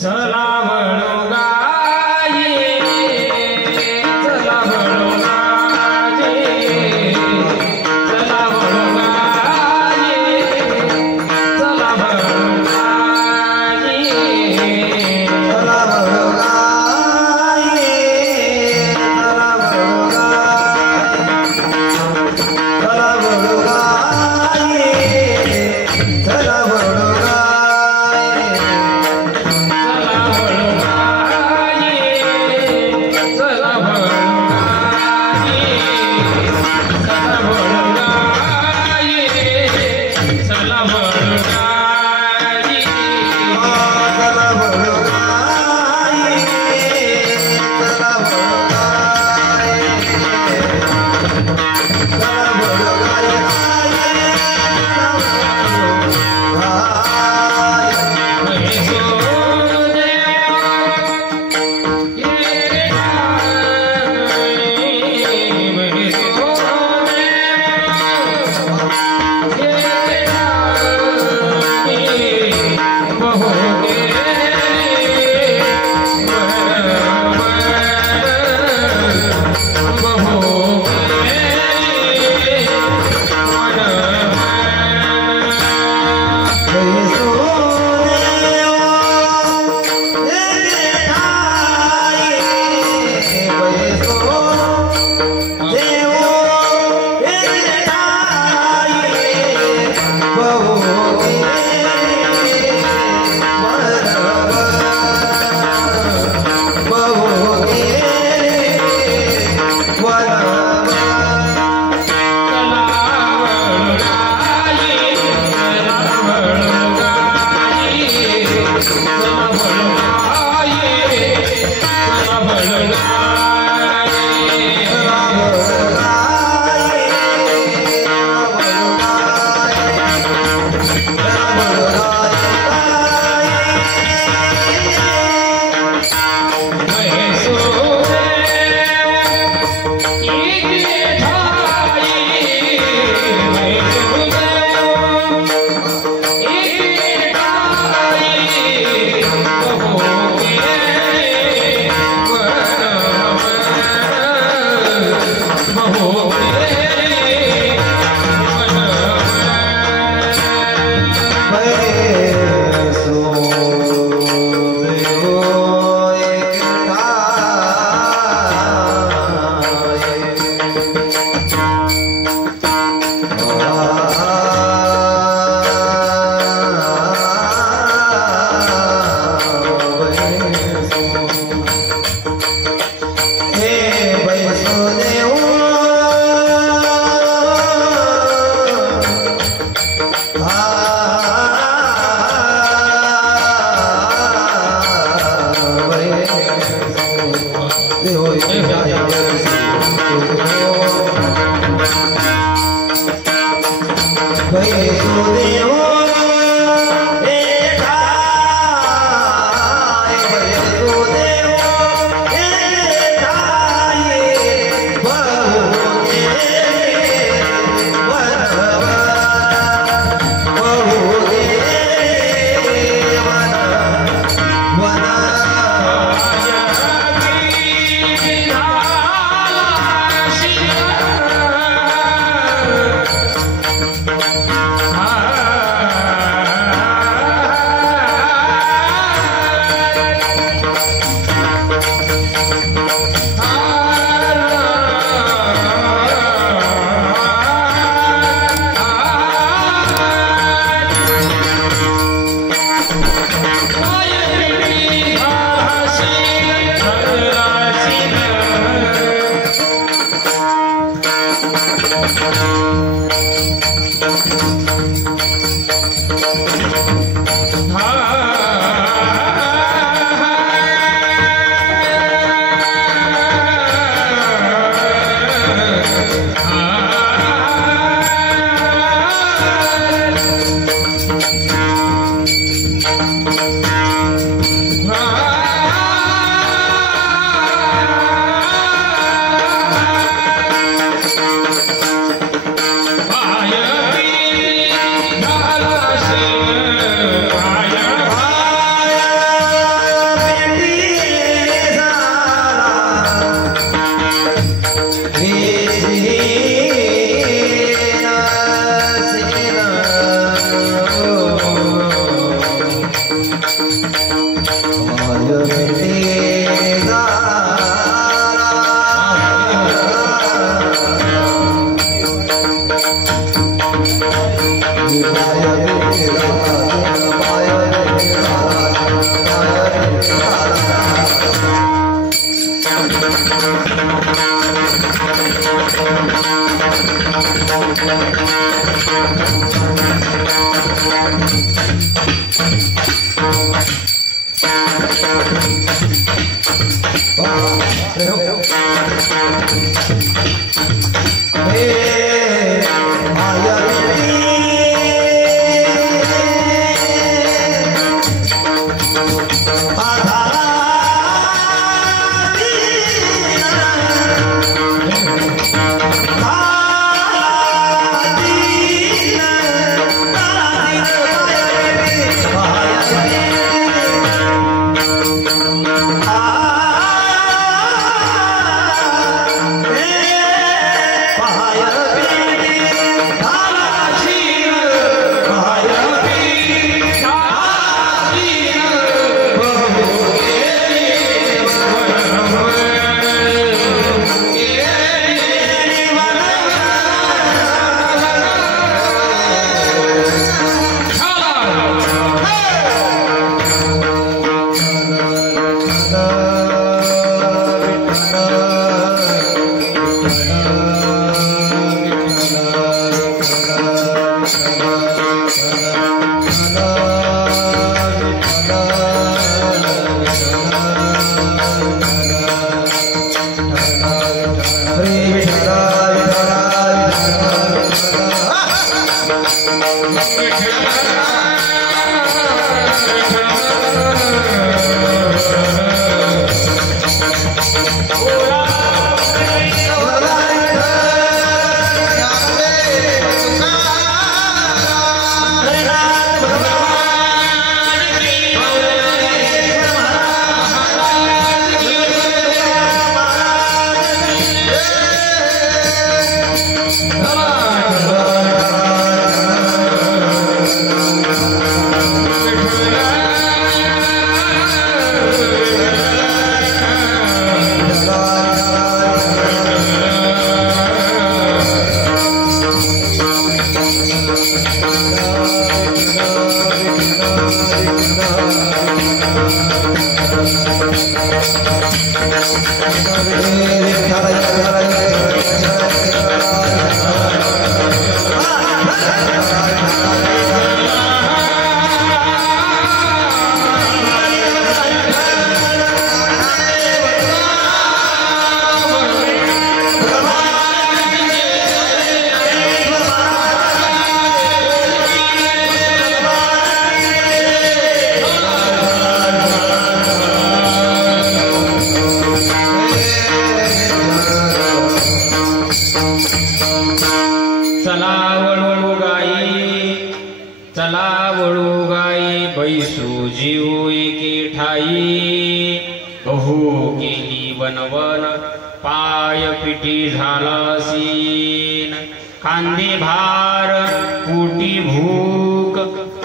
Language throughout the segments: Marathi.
चला म्हणू गाये चला म्हणू गाये चला म्हणू गाये चला म्हणू गाये चला म्हणू गाये चला म्हणू गाये चला म्हणू गाये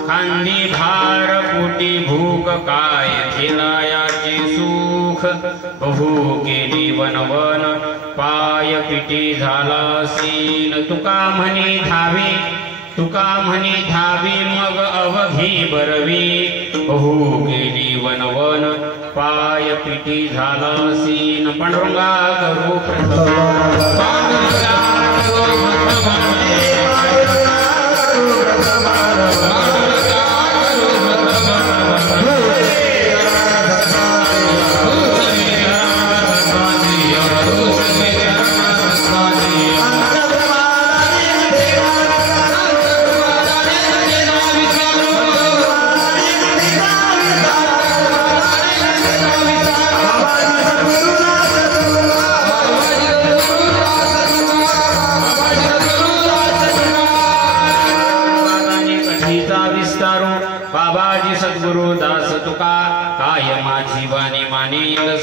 खांदी भार पोटी भूक काय खेलायाचे सुख बहु केली वनवन पाय पिटी झाला सीन तुका म्हणे धावी मग अवघी बरवी बहु केली वनवन पाय पिटी झाला सीन पांडुरंगा करू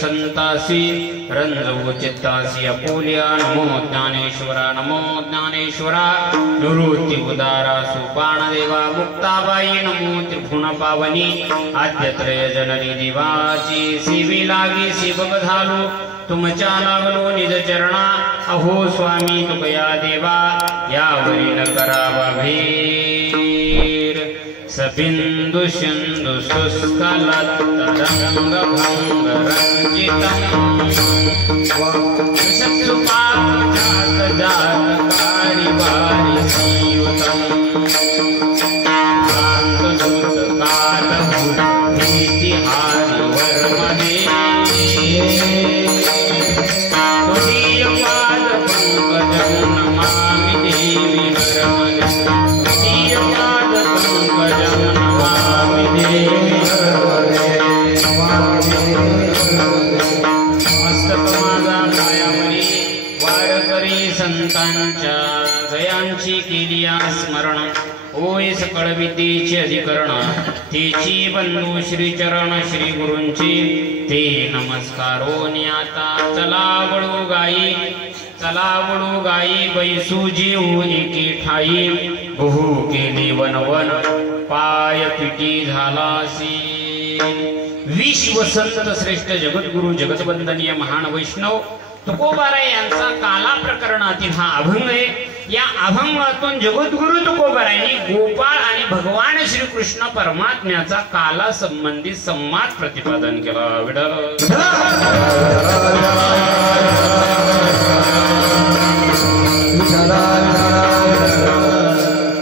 संतासी रंजवू चित्तासी अपोल्या नमो ज्ञानेश्वरा निवृत्ती उदारा सुपाणदेवा मुक्ताबाई नमो त्रिभुवन पावनी आद्यत्रय जननी देवाची सेवी लागी सेवक झालो तुमच्या लागलो निज चरणा अहो स्वामी तुकया देवा यावरी न करावा भेर सबिंदु सिंधु शुष्कलतरंग भंग रंजितम् शत्रुपात जात कारी वारी संयुतम् शांत दूत काल भूत भीति हारि वर्मने तुरीय पाद पंकजं नमामि देवी वर्मने तुरीय पाद पंकजं नमामि देवी मस्तक माझा कायावरी वारकरी संतांच्या दयांची केली स्मरण होय सकळ विद्येचे अधिकरण तेची बंधू श्री चरण श्री गुरूंची ते नमस्कारो आता चला वळू गाई बैसू जीव एके ठाई बहु केली वनवन पाय पिटी झालासी विश्व संत श्रेष्ठ जगद्गुरु जगतवंदनीय महान वैष्णव तुकोबाराय यांचा काला प्रकरणातील हा अभंग आहे। या अभंगातून जगद्गुरु तुकोबारायांनी गोपाळ आणि भगवान श्रीकृष्ण परमात्म्याचा काला संबंधी संवाद प्रतिपादन केला। विठ्ठल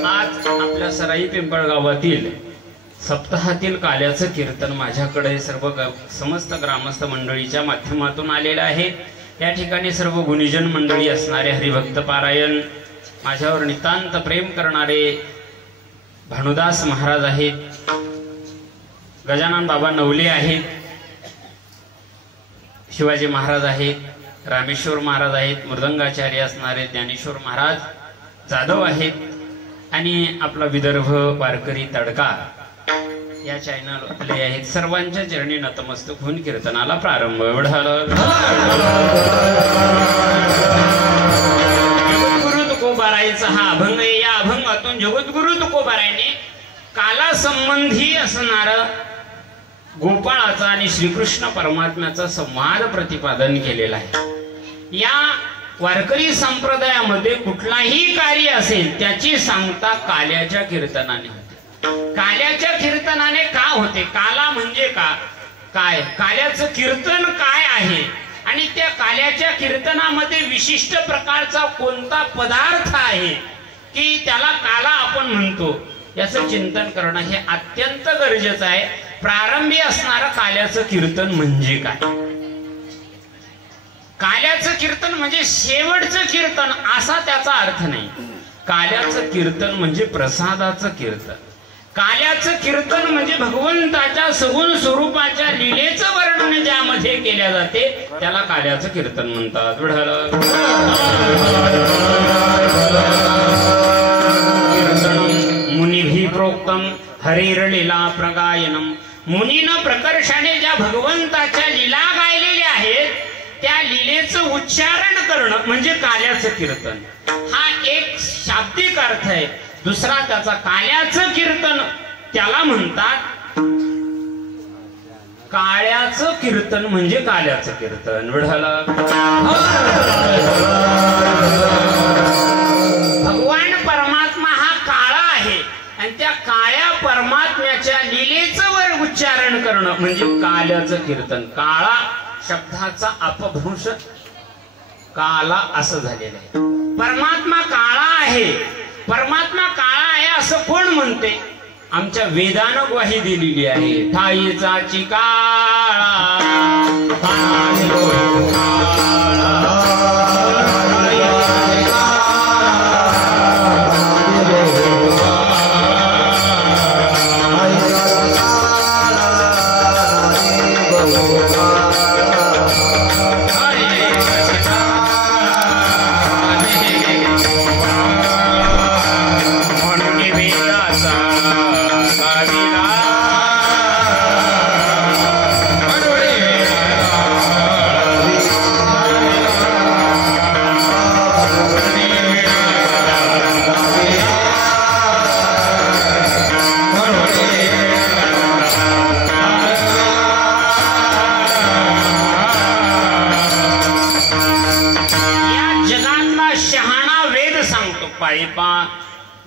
आज आपल्या सराई पिंपळगावातील सप्ताहातील काल्याचं कीर्तन माझ्याकडे समस्त ग्रामस्थ मंडळीच्या माध्यमातून आलेलं आहे। या ठिकाणी सर्व गुणीजन मंडळी असणारे हरिभक्त पारायण माझ्यावर नितांत प्रेम करणारे भानुदास महाराज आहेत, गजानन बाबा नवले आहेत, शिवाजी महाराज आहेत, रामेश्वर महाराज आहेत, मृदंगाचार्य असणारे ज्ञानेश्वर महाराज जाधव आहेत आणि आपला विदर्भ वारकरी तडका या चॅनल आपले आहेत। सर्वांच्या चरणी नतमस्तक होऊन कीर्तनाला प्रारंभ जगद्गुरु तुकोबारायचा हा अभंग आहे। या अभंगातून जगद्गुरु तुकोबारायने काला संबंधी असणारा गोपाळाचा आणि श्रीकृष्ण परमात्म्याचा संवाद प्रतिपादन केलेला आहे। या वारकरी संप्रदायामध्ये कुठलाही कार्य असेल त्याची सांगता काल्याच्या कीर्तनाने होते। काल्याच्या कीर्तनाने का होते? काला म्हणजे का काय काल्याचं कीर्तन काय आहे आणि त्या काल्याच्या कीर्तनामध्ये विशिष्ट प्रकारचा कोणता पदार्थ आहे की त्याला काला आपण म्हणतो, याचं चिंतन करणं हे अत्यंत गरजेचं आहे. प्रारंभी असणारं काल्याचं कीर्तन म्हणजे काय? काल्याचं कीर्तन म्हणजे शेवटचं कीर्तन असा त्याचा अर्थ नाही. काल्याचं कीर्तन म्हणजे प्रसादाचं कीर्तन. काल्याचं कीर्तन म्हणजे भगवंताच्या सगुण स्वरूपाच्या लीलेचं वर्णन ज्यामध्ये केल्या जाते त्याला काल्याचं कीर्तन म्हणतात. कीर्तनम मुनिभी प्रोक्तम हरिर लीला प्रगायनम. मुनीनं प्रकर्षाने ज्या भगवंताच्या लीला गायलेल्या आहेत त्या लीलेचं उच्चारण करणं म्हणजे काल्याचं कीर्तन. हा एक शाब्दिक अर्थ आहे. दुसरा त्याचा काल्याचं कीर्तन त्याला म्हणतात. काळ्याचं कीर्तन म्हणजे काल्याचं कीर्तन. भगवान परमात्मा हा काळा आहे आणि त्या काळ्या परमात्म्याच्या लीलेचं वर उच्चारण करणं म्हणजे काल्याचं कीर्तन. काळा शब्दाचा अपभ्रंश काला असं झालेलं आहे. परमात्मा काळा आहे, परमात्मा काळा आहे असं कोण म्हणते? आमच्या वेदानं ग्वाही दिलेली आहे. ठाईचा चिकाळा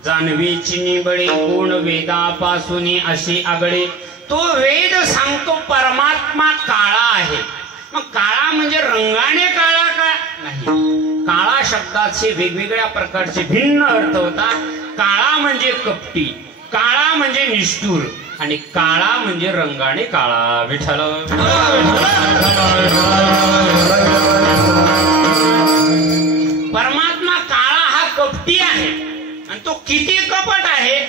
जानवीची निबळे कोण वेदापासून अशी आगळे. तो वेद सांगतो परमात्मा काळा आहे. मग काळा म्हणजे रंगाने काळा का नाही. काळा शब्दाचे वेगवेगळ्या प्रकारचे भिन्न अर्थ होतात. काळा म्हणजे कपटी, काळा म्हणजे निष्ठुर आणि काळा म्हणजे रंगाने काळा. विठ्ठल परमात्मा काळा हा कपटी आहे आणि तो किती कपट आहे.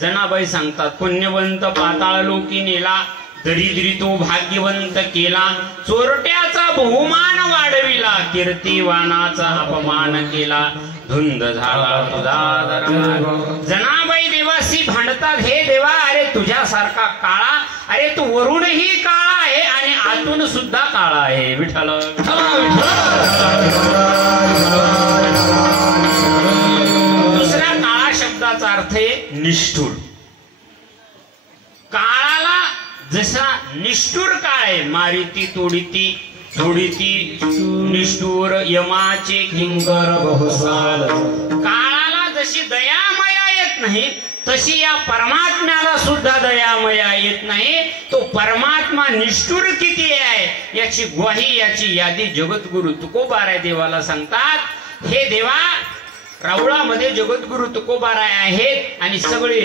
जनाबाई सांगतात पुण्यवंत पाताळ लोकी नेला, दरिद्री तो भाग्यवंत केला, चोरट्याचा बहुमान वाढविला, कीर्तिवानाचा अपमान केला, धुंद झाला तुझा दरबार. जनाबाई देवाशी भांडतात, हे देवा अरे तुझ्यासारखा काळा, अरे तू वरूनही काळा आहे आणि आतून सुद्धा काळा आहे. विठ्ठल दुसऱ्या काळा शब्दाचा अर्थ आहे निष्ठुर. काळाला जसा निष्ठुर काळ आहे, मारिती तोडीती जोडीती निष्ठुर यमाचे किंकर बहुसाल. काळाला जशी दयामया येत नाही तशी या परमात्म्याला सुद्धा दयामया येत नाही. तो परमात्मा निष्ठुर किती आहे याची ग्वाही, याची यादी जगद्गुरु तुकोबाराय देवाला सांगतात. हे देवा, रावळामध्ये जगद्गुरु तुकोबाराय आहेत आणि सगळे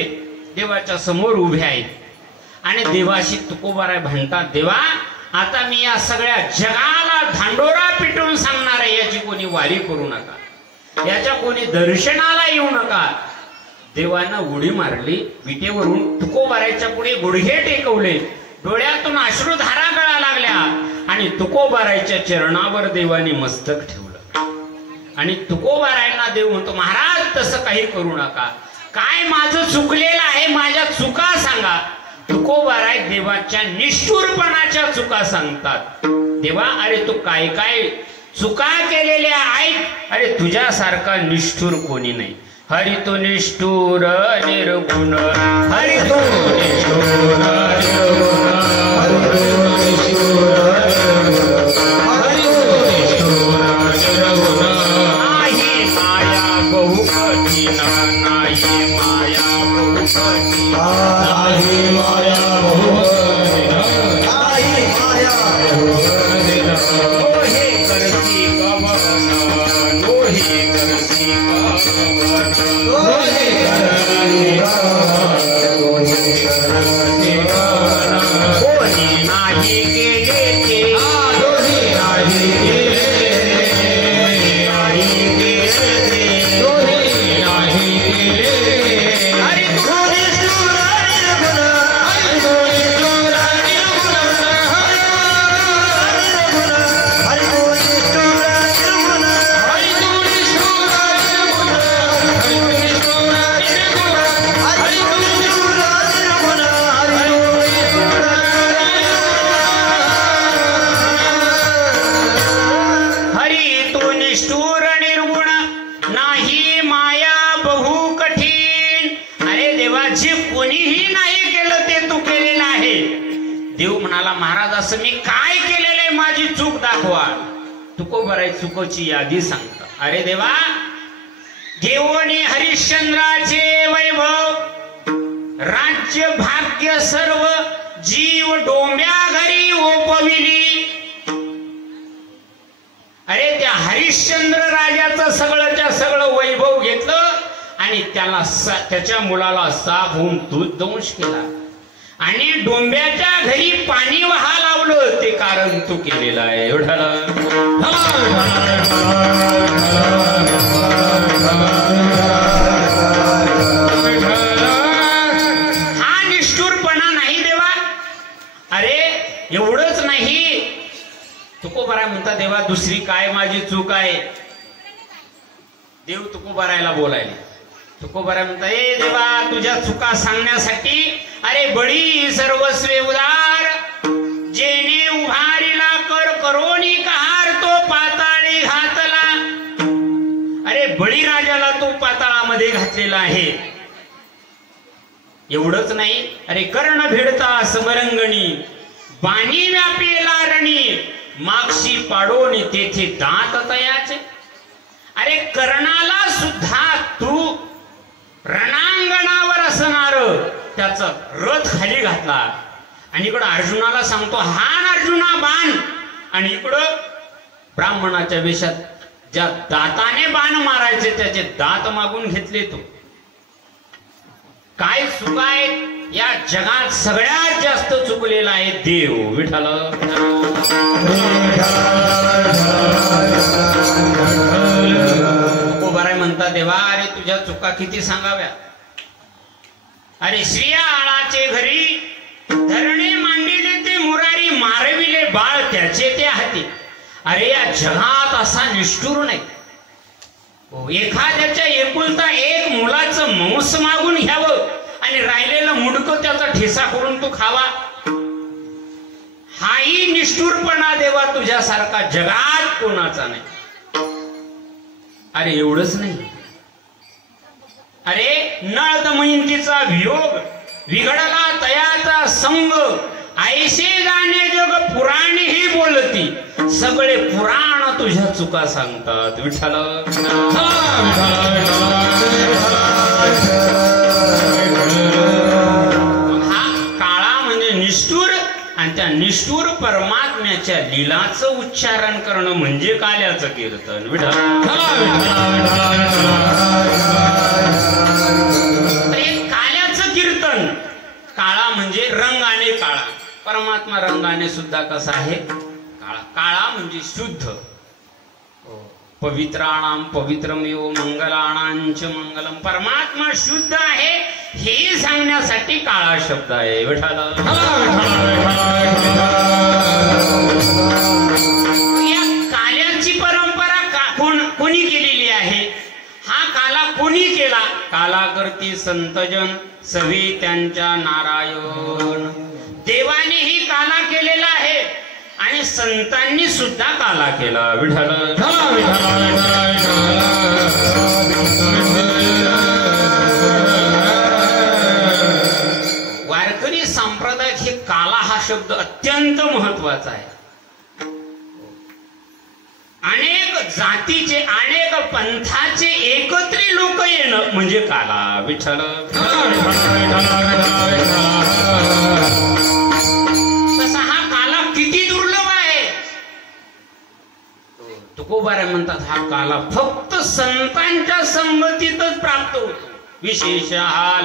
देवाच्या समोर उभे आहेत आणि देवाशी तुकोबाराय म्हणतात, देवा आता मी या सगळ्या जगाला धांडोरा पिटून सांगणार आहे, याची कोणी वारी करू नका, याच्या कोणी दर्शनाला येऊ नका. देवानं उडी मारली विटेवरून, तुकोबारायच्या पुढे गुडघे टेकवले, डोळ्यातून अश्रुधारा गळा लागल्या आणि तुकोबारायच्या चरणावर देवाने मस्तक ठेवलं. आणि तुकोबारायला देव म्हणतो, महाराज तसं काही करू नका, काय माझं चुकलेलं आहे, माझ्या चुका सांगा. तुकोबाराय देवाच्या निष्ठुरपणाच्या चुका सांगतात. देवा अरे तू काय काय चुका केलेल्या ऐक, अरे तुझ्यासारखा निष्ठुर कोणी नाही. हरि तो निष्ठुर निर्गुण, हरि तो निष्ठुर निर्गुण, हरि तो निष्ठुर नाही माया बहु कठीण, नाही माया बहु कठीण, नाही माया बहु कठीण, नाही नाही केले ते दोन्ही नाही केले नाही केले ते दोन्ही नाही केले हरी दोन्ही स्थूल निर्गुण हरी दोन्ही स्थूल निर्गुण हरी दोन्ही स्थूल निर्गुण हरी दोन्ही स्थूल निर्गुण हरी दोन्ही स्थूल निर्गुण हरी दोन्ही स्थूल निर्गुण हरी दोन्ही स्थूल हरी तो निष्ठुर निर्गुण नाही माया बहु कठीण अरे देवा जे कोणीही नाही केलं ते तू केलेलं आहे देव म्हणाला महाराज असं मी काय केलेलं आहे माझी चूक दाखवा तुकोबराय चुकोची यादी सांगता अरे देवा देवोनी हरिश्चंद्राचे वैभव राज्य भाग्य सर्व जीव डोंब्या घरी ओपविली अरे त्या हरिश्चंद्र राजाचं सगळंच्या सगळं वैभव घेतलं आणि त्याला त्याच्या मुलाला साप होऊन दूध दंश केला आणि डोंब्याच्या घरी पाणी वाहा लावलं ते कारण तू केलेलं आहे एवढं हा निष्ठुरपणा नाही देवा अरे एवढंच नाही तुकोबाराय म्हणता देवा दुसरी काय माझी चूक आहे देव तुकोबारायला बोलायला तुकोबाराय म्हणता ए देवा तुझ्या चुका सांगण्यासाठी अरे बळी सर्वस्वे उदार जेने उभारीला कर करोनी कहार तो पाताळी घातला अरे बळीराजाला तो पाताळामध्ये घातलेला आहे एवढंच नाही अरे कर्ण भिडता समरंगणी बाणी व्यापेला रणी मागशी पाडोनी तेथे दात तयाचे अरे कर्णाला सुद्धा तू रणांगणावर असणार त्याचा रथ खाली घातला आणि इकडं अर्जुनाला सांगतो हान अर्जुना बाण आणि इकडं ब्राह्मणाच्या वेशात ज्या दाताने बाण मारायचे त्याचे दात मागून घेतले तो काय चुका आहेत या जगात सगळ्यात जास्त चुकलेला आहे देव विठ्ठल तुकोबाराय म्हणता देवा अरे तुझ्या चुका किती सांगाव्या अरे श्रिया आळाचे घरी धरणे मांडिले ते मुरारी मारविले बाळ त्याचे ते हाती अरे या जगात असा निष्ठुर नाही एखाद्याच्या एकुलता एक मुलाचं मांस मागून घ्यावं आणि राहिलेलं मुडकं त्याचा ठेसा करून तू खावा हाही निष्ठुरपणा देवा तुझ्यासारखा जगात कोणाचा नाही अरे एवढंच नाही अरे नळ दमयंतीचा वियोग विघडला तयाचा संग ऐसे गाणे जग पुराणे ही बोलती सगळे पुराण तुझ्या चुका सांगतात विठ्ठल हा काळा म्हणजे निष्ठुर आणि त्या निष्ठुर परमात्म्याच्या लीलाचं उच्चारण करणं म्हणजे काल्याचं कीर्तन विठ्ठल काल्याचं कीर्तन काळा म्हणजे रंगाने काळा परमात्मा रंगाने सुद्धा कसा आहे काळा काळा म्हणजे शुद्ध पवित्राणाम पवित्रमेव मंगलाणांच मंगलम परमात्मा शुद्ध आहे हे सांगण्यासाठी काळा शब्द आहे विठ्ठल या काल्याची परंपरा कोणी केलेली आहे हा काला कोणी केला काला करती संतजन सवी त्यांच्या नारायण देवानेही काला केलेला आहे आणि संतांनी सुद्धा काला केला विठ्ठल वारकरी संप्रदायात हे काला हा शब्द अत्यंत महत्वाचा आहे अनेक जातीचे अनेक पंथाचे एकत्री लोक येणं म्हणजे काला विठ्ठल तसा हा काला किती दुर्लभ आहे तुकोबाराय म्हणतात हा काला फक्त संतांच्या संगतीतच प्राप्त होतो विशेष हा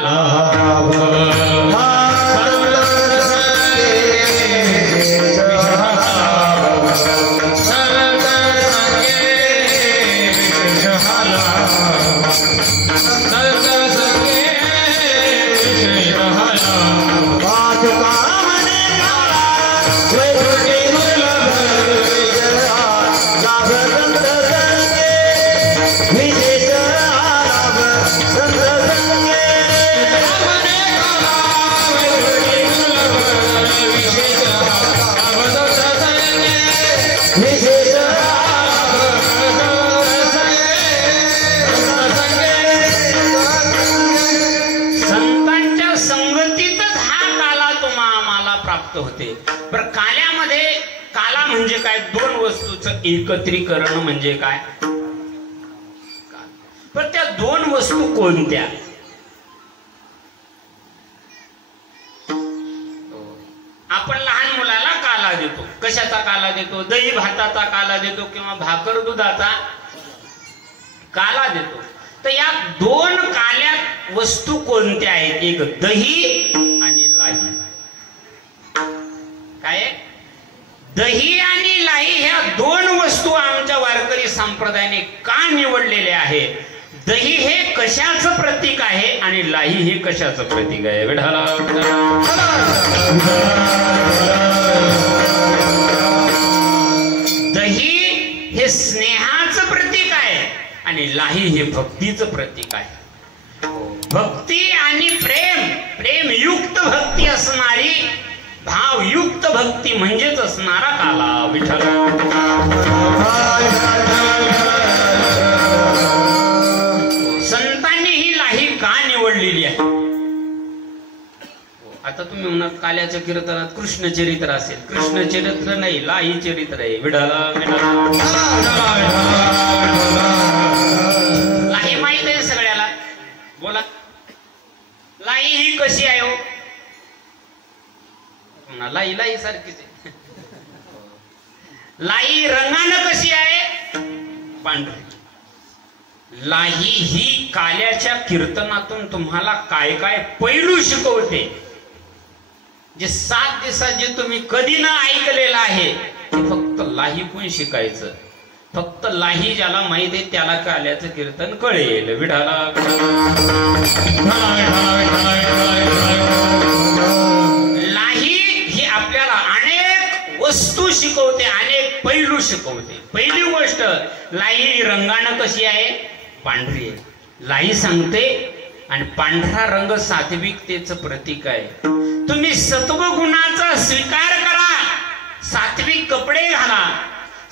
होते। बरं, काल्यामध्ये काला म्हणजे काय? दोन वस्तूचं एकत्रीकरण म्हणजे काय? पण त्या दोन वस्तू कोणत्या? आपण लहान मुलाला काला देतो. कशाचा काला देतो? दही भाताचा काला देतो किंवा भाकर दुधाचा काला देतो. तर या दोन काल्यात वस्तू कोणत्या आहेत? एक दही आणि लाही. काय? दही आणि लाही ह्या दोन वस्तू आमच्या वारकरी संप्रदायाने का निवडलेल्या आहेत? दही हे कशाचं प्रतीक आहे आणि लाही हे कशाचं प्रतीक आहे? विठाला दही हे स्नेहाचं प्रतीक आहे आणि लाही हे भक्तीचं प्रतीक आहे. भक्ती आणि प्रेम, प्रेमयुक्त भक्ती असणारी, भावयुक्त भक्ती म्हणजेच असणारा काला. विठ्ठल संतांनी ही लाही का निवडलेली आहे? आता तुम्ही म्हणा काल्याच्या कीर्तनात कृष्ण चरित्र असेल. कृष्ण चरित्र नाही, लाही चरित्र आहे. विठाला लाही माहित आहे सगळ्याला. बोला, लाही ही कशी आहे हो? लाई लाई सारखीच आहे. लाई रंगानं कशी आहे? पांढरी. लाही ही काल्याच्या कीर्तनातून तुम्हाला काय काय पैलू शिकवते, जे 7 दिवसात जे तुम्ही कधी न ऐकलेलं आहे ते फक्त लाही पण शिकायचं. फक्त लाही ज्याला माहित आहे त्याला काल्याचं कीर्तन कळेल. विठाला आपल्याला अनेक वस्तू शिकवते, अनेक पैलू शिकवते. पहिली गोष्ट, लाई रंगानं कशी आहे? पांढरी आहे. लाई सांगते आणि पांढरा रंग सात्विकतेचं प्रतीक आहे. तुम्ही सत्व गुणाचा स्वीकार करा, सात्विक कपडे घाला,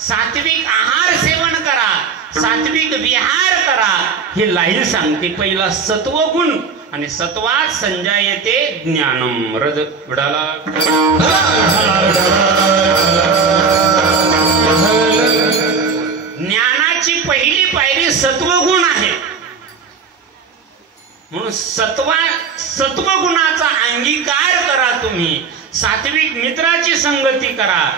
सात्विक आहार सेवन करा, सात्विक विहार करा, हे लाई सांगते. पहिला सत्व गुण आणि सत्वात संजायते ज्ञानम. रज विडाला ज्ञानाची पहिली पायरी सत्वगुण आहे. म्हणून सत्वगुणाचा अंगीकार करा. तुम्ही सात्विक मित्राची संगती करा,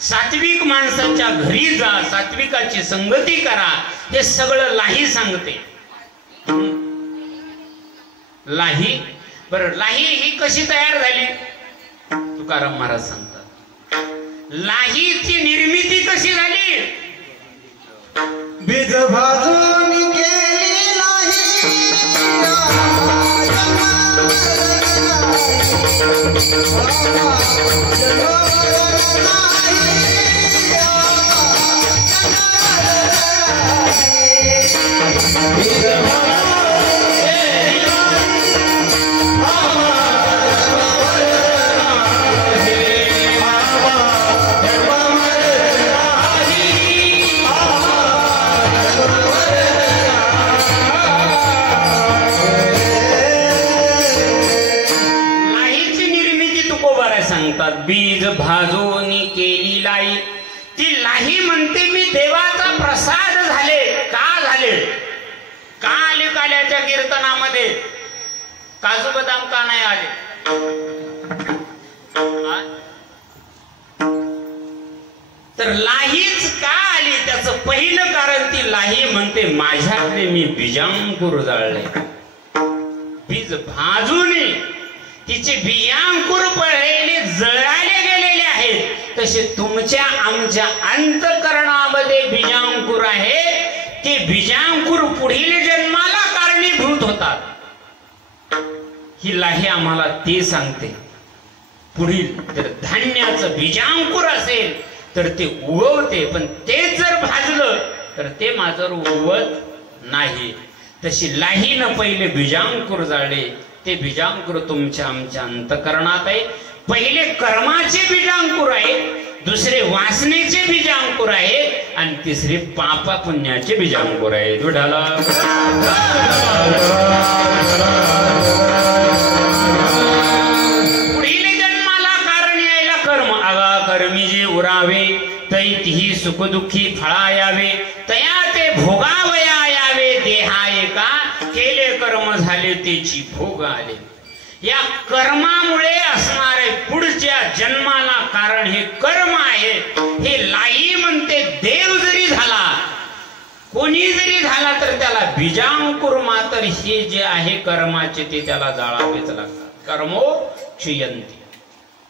सात्विक माणसाच्या घरी जा, सात्विकाची संगती करा. हे सगळं लाही सांगते. लाही, बरं, लाही ही कशी तयार झाली? तुकाराम महाराज सांगतात. लाहीची निर्मिती कशी झाली? बीज भाजून केली लाही, बीज भाजून केली लाई. ती लाही म्हणते मी देवाचा प्रसाद झाले. का झाले? का आले काल्याच्या कीर्तनामध्ये? काजू बदाम का नाही आले? तर लाहीच का आली? त्याचं पहिलं कारण, ती लाही म्हणते माझ्यातले मी बीजांकुर जाळले. बीज भाजून तिचे बियांकुर पळलेले, जळाले गेलेले आहेत. तसे तुमच्या आमच्या अंतःकरणामध्ये बीजांकुर आहे. ते बीजांकुर पुढील जन्माला कारणीभूत होतात. ही लाही आम्हाला ते सांगते. पुढील जर धान्याचं बीजांकुर असेल तर ते उगवते, पण तेच जर भाजलं तर ते माजर उगवत नाही. तशी लाहीनं पहिले बीजांकुर जाळले, ते बीजांकुर तुमच्या आमच्या अंतःकरणात आहे. पहिले कर्माचे बीजांकुर आहे, दुसरे वासनेचे बीजांकुर आहे, आणि तिसरे पापा पुण्याचे बीजांकुर आहे. विठाला पुढील जन्माला कारण यायला कर्म. आगा कर्मी जे उरावे तैतिही सुखदुःखी फळा यावे, तया ते भोगावया यावे. देहा एका केले कर्म झाले त्याची भोग आले. या कर्मामुळे असणारे पुढच्या जन्माला कारण हे कर्म आहे. हे लाई म्हणते देव जरी झाला, कोणी जरी झाला, तर त्याला बीजांकुर मात्र हे जे आहे कर्माचे ते त्याला जाळावेच लागतात. कर्मो क्षयंती,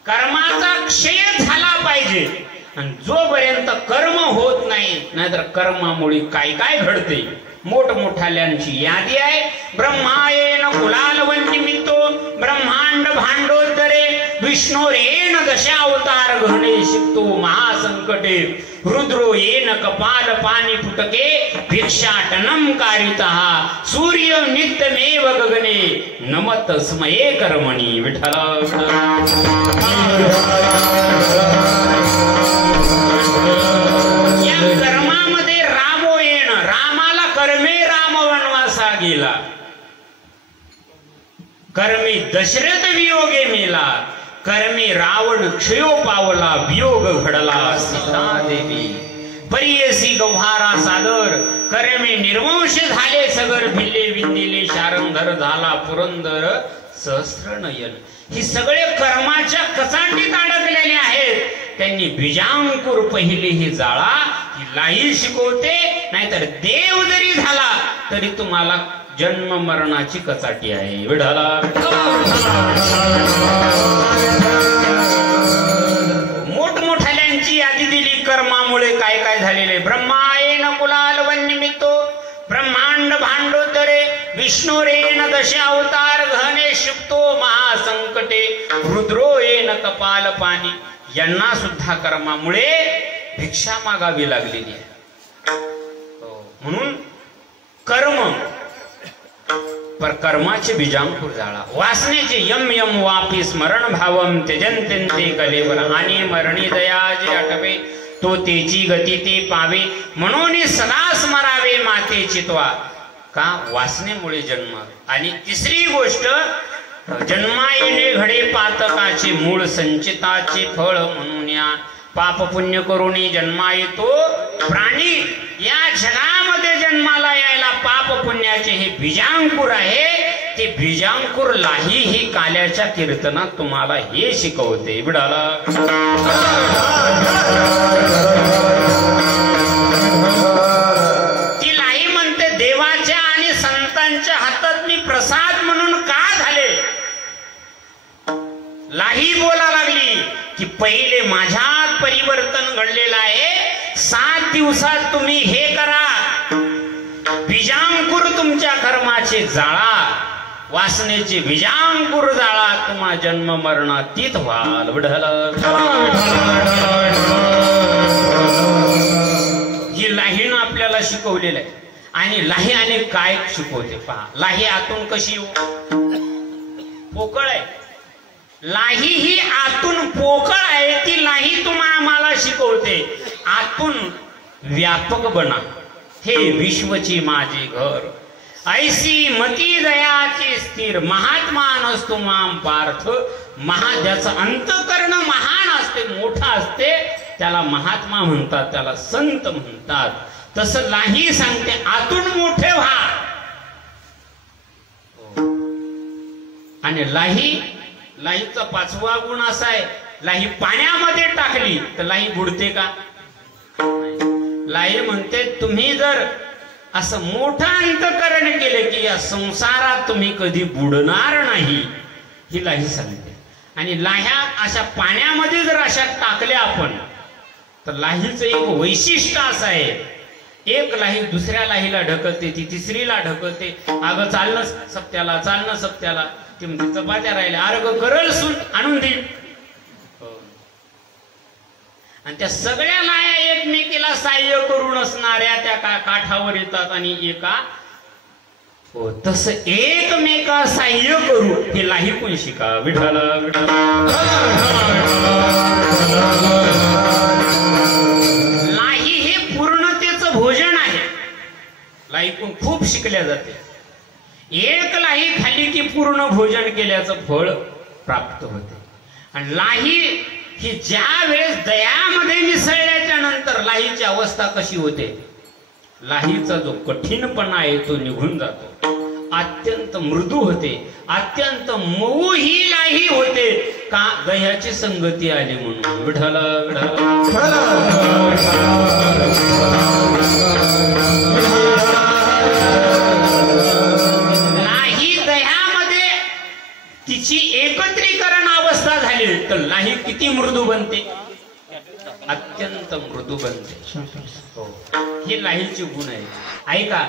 कर्माचा क्षय झाला पाहिजे. आणि जोपर्यंत कर्म होत नाही, नाहीतर कर्मामुळे काय काय घडते मोठमोठाल्यांची यादी आहे. ब्रह्मायेन कुलालवन निमित्तो ब्रह्मांड भांडोदरे, विष्णू येन दशावतार घणे शिक्तो महासंकटे, रुद्रो येन कपाल पाणी फुटके भिक्षाटनम कारितः, सूर्य नित्यमेव गगने नमत स्मये कर्मणी. विठ्ठला या कर्मामध्ये रामो येण, रामाला कर्मे राम वनवासा गेला, कर्मी दशरथ वियोगे मेला, कर्मी रावण क्षयो पावला, वियोग घडला सीता देवी. परियसी गव्हारा सादर, कर्मी निर्वंश झाले सगर, भिल्ले विंदिले शारंधर झाला पुरंदर सहस्र नयन. ही सगळे कर्माच्या कचाटीत अडकलेले आहेत. त्यांनी बीजांकुर पहिले हे जाळा. ही लाई शिकवते, नाहीतर देव जरी झाला तरी तुम्हाला जन्म मरणाची कचाटी आहे. विढाला मोठमोठ्याल्यांची यादी दिली कर्मामुळे काय काय झालेले. ब्रह्मायेन कुलालवन निमित्तो ब्रह्मांड भांडोदरे, विष्णुरेन दशावतार घने शिप्तो महासंकटे, रुद्रो येन कपाल पाणी. यांना सुद्धा कर्मामुळे भिक्षा मागावी लागलेली आहे. म्हणून कर्म पर कर्माचे बीजांकुर जाळा. वासनेचे यम यम वापी स्मरण भावम त्यजंत्यंते कलेवर, आणि मरणी दया जे आठवे तो तेची गती ते पावे, म्हणून सदा स्मरावे माते चित्वा. का वासनेमुळे जन्म. आणि तिसरी गोष्ट, जन्मायले घडे पातकाचे मूळ संचिताचे फळ, म्हणून या पाप पुण्य करुणी जन्मा येतो प्राणी. या जगामध्ये जन्माला यायला पाप पुण्याचे हे बीजांकुर आहे. ते बीजांकुर लाही ही काल्याच्या कीर्तनात तुम्हाला हे शिकवते. बिडाला ती लाही म्हणते देवाच्या आणि संतांच्या हातात मी प्रसाद म्हणून का झाले. लाही बोला लागली की पहिले माझ्यात परिवर्तन घडलेलं आहे. 7 दिवसात तुम्ही हे करा, बीजांकुर तुमच्या कर्माचे जाळा, वासनेचे बीजांकुर जाळा, तुम्हा जन्म मरणातीत व्हाल. ही लाहीनं आपल्याला शिकवलेलं आहे. आणि लाही आणि काय शिकवते पहा. लाही आतून कशी पोकळ आहे. लाही ही आतून पोकळ आहे. ती लाही तुम्हा आम्हाला शिकवते आतून व्यापक बना, हे विश्वची माझे घर. ऐसी मती दयाची स्थिर, महात्मा नसतो माम पार्थ. ज्याचं अंतकरण महान असते, मोठा असते, त्याला महात्मा म्हणतात, त्याला संत म्हणतात. तसं लाही सांगते आतून मोठे व्हा. आणि लाहीचा 5वा गुण असा आहे, लाही पाण्यामध्ये टाकली तर लाही बुडते का. लाही म्हणते तुम्ही जर असं मोठं अंतकरण केले की या संसारात तुम्ही कधी बुडणार नाही, ही लाही सांगते. आणि लाह्या अशा पाण्यामध्ये जर अशा टाकल्या आपण, तर लाहीचं एक वैशिष्ट्य असं आहे, एक लाही दुसऱ्या लाहीला ढकलते, ती तिसरीला ढकलते. अगं चालणं सप्त्याला, चालणं सप्त्याला. ती म्हणते चपात्या राहिल्या, अरे ग करल सून आणून देईल. आणि त्या सगळ्या लाया एकमेकीला सहाय्य करून असणाऱ्या त्या काठावर येतात आणि एका हो तस एकमेका सहाय्य करू हे लाही कोण शिका विठ्ठल लाही हे पूर्णतेचं भोजन आहे. लाही कोण खूप शिकल्या जाते. एक लाही खाली की पूर्ण भोजन केल्याचं फळ प्राप्त होते. आणि लाही ही ज्या वेळेस दयामध्ये मिसळल्याच्या नंतर लाहीची अवस्था कशी होते. लाहीचा जो कठीणपणा आहे तो निघून जातो. अत्यंत मृदू होते. अत्यंत मऊ ही लाही होते का दह्याची संगती आली म्हणून विठ्ठल लाही दह्यामध्ये तिची एकत्रीकरण अवस्था झाली तर लाही किती मृदू बनते. अत्यंत मृदू बनते. हे लाहीचे गुण आहे. ऐका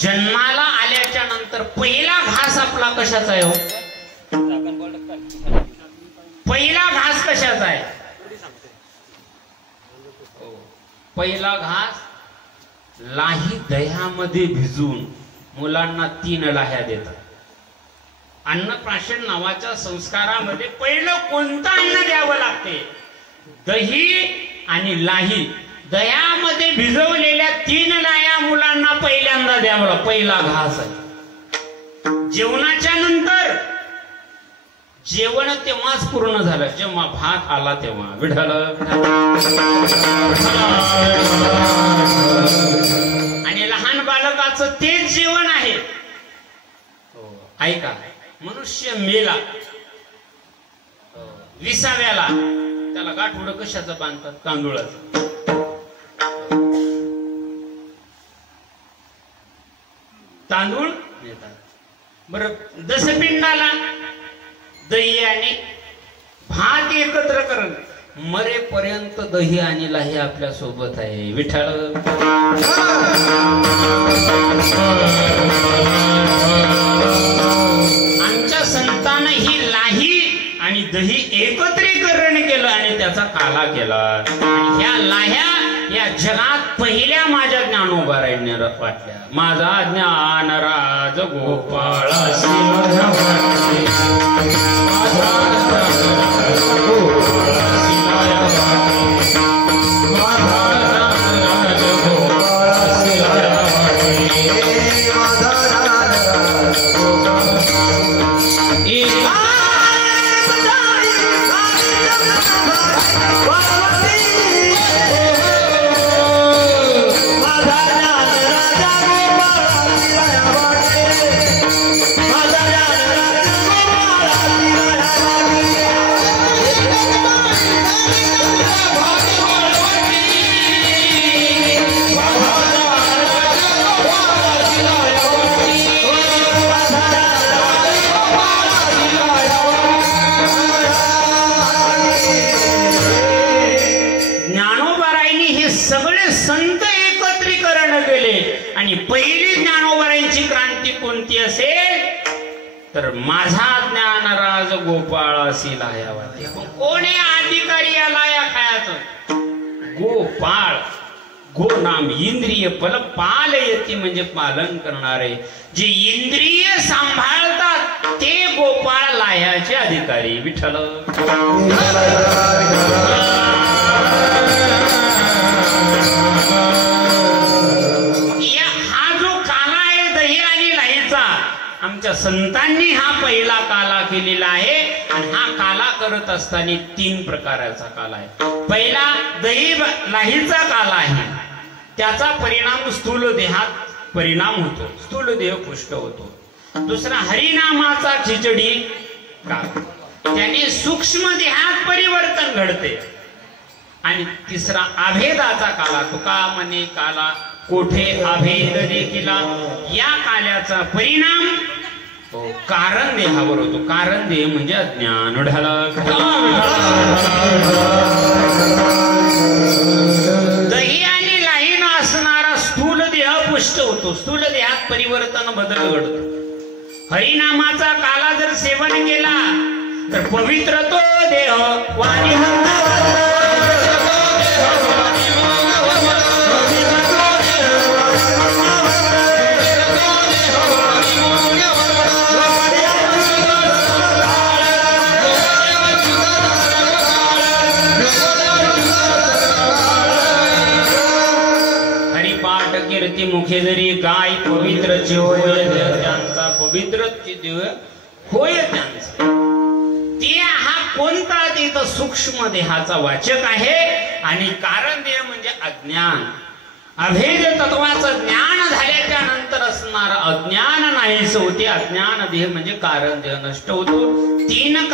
जन्माला आल्याच्या नंतर पहिला घास आपला कशाचा आहे हो. पहिला घास कशाचा आहे. पहिला घास लाही दह्यामध्ये भिजून मुलांना 3 लाह्या देतात. अन्नप्राशन नावाच्या संस्कारामध्ये पहिलं कोणतं अन्न द्यावं लागते. दही आणि लाही दह्यामध्ये भिजवलेल्या 3 लाह्या मुलांना पहिल्यांदा द्यावं. पहिला घास आहे. जेवणाच्या नंतर जेवण तेव्हाच पूर्ण झालं जेव्हा भात आला तेव्हा विठ्ठल आणि लहान बालकाचं तेच जेवण आहे. ऐका मनुष्य मेला 20व्याला त्याला गाठोड कशाचं बांधतात. तांदूळाचं. तांदूळ नेतात. बरं दशपिंडाला दही आणि भात एकत्र करून मरेपर्यंत दही आणि लाही आपल्या सोबत आहे विठ्ठल. आमच्या संतांना ही लाही आणि दही एकत्रीकरण केलं आणि त्याचा काला केला. आणि ह्या लाह्या या जगात पहिल्या माझ्या ज्ञानोबारायने वाटल्या. माझा ज्ञान राज गोपाळासी पहिली ज्ञानोबारांची क्रांती कोणती असेल तर माझा ज्ञान राज गोपाळासी लाह्या वाटे. कोणी अधिकारी या लाह्या खायचं. गोपाळ गो नाम इंद्रिय फल पाल येते म्हणजे पालन करणारे जे इंद्रिय सांभाळतात ते गोपाळ लाह्याचे अधिकारी विठ्ठल. आमच्या संतांनी हा पहिला काला केलेला आहे. आणि हा काला करत असताना 3 प्रकारचा काला आहे. पहिला दही लाहीचा काला आहे. त्याचा परिणाम स्थूल देहात परिणाम होतो. स्थूल देह पुष्ट होतो. दुसरा हरिनामाचा खिचडी काल त्याने सूक्ष्म देहात परिवर्तन घडते. आणि तिसरा अभेदाचा काला तुका म्हणे काला कोठे अभेद देखिला. या काल्याचा परिणाम कारण देहावर होतो. कारण देह म्हणजे अज्ञान. दही आणि लाहीन असणारा स्थूल देह पुष्ट होतो. स्थूल देहात परिवर्तन बदल घडतो. हरिनामाचा काला जर सेवन केला तर पवित्र तो देह वाणी कीर्ती मुखे जरी गाय पवित्रची होय त्यांचा पवित्रची देव होय त्यांचा ते हा कोणता तिथं सूक्ष्म देहाचा वाचक आहे आणि कारण देह म्हणजे अज्ञान अभेद तत्वाचं ज्ञान झाल्याच्या नंतर असणार अज्ञान नाहीच होते अज्ञान देह म्हणजे कारण देह नष्ट होतो तीन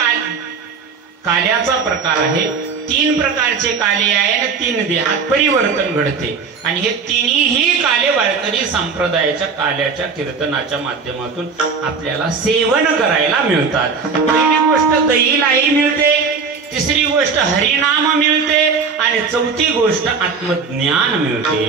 काल्याचा प्रकार आहे तीन प्रकारचे काले आहे आणि तीन देहात परिवर्तन घडते आणि हे तिन्ही काले वारकरी संप्रदायाच्या काल्याच्या कीर्तनाच्या माध्यमातून आपल्याला सेवन करायला मिळतात पहिली गोष्ट दहीलाही मिळते तिसरी गोष्ट हरिनाम मिळते आणि चौथी गोष्ट आत्मज्ञान मिळते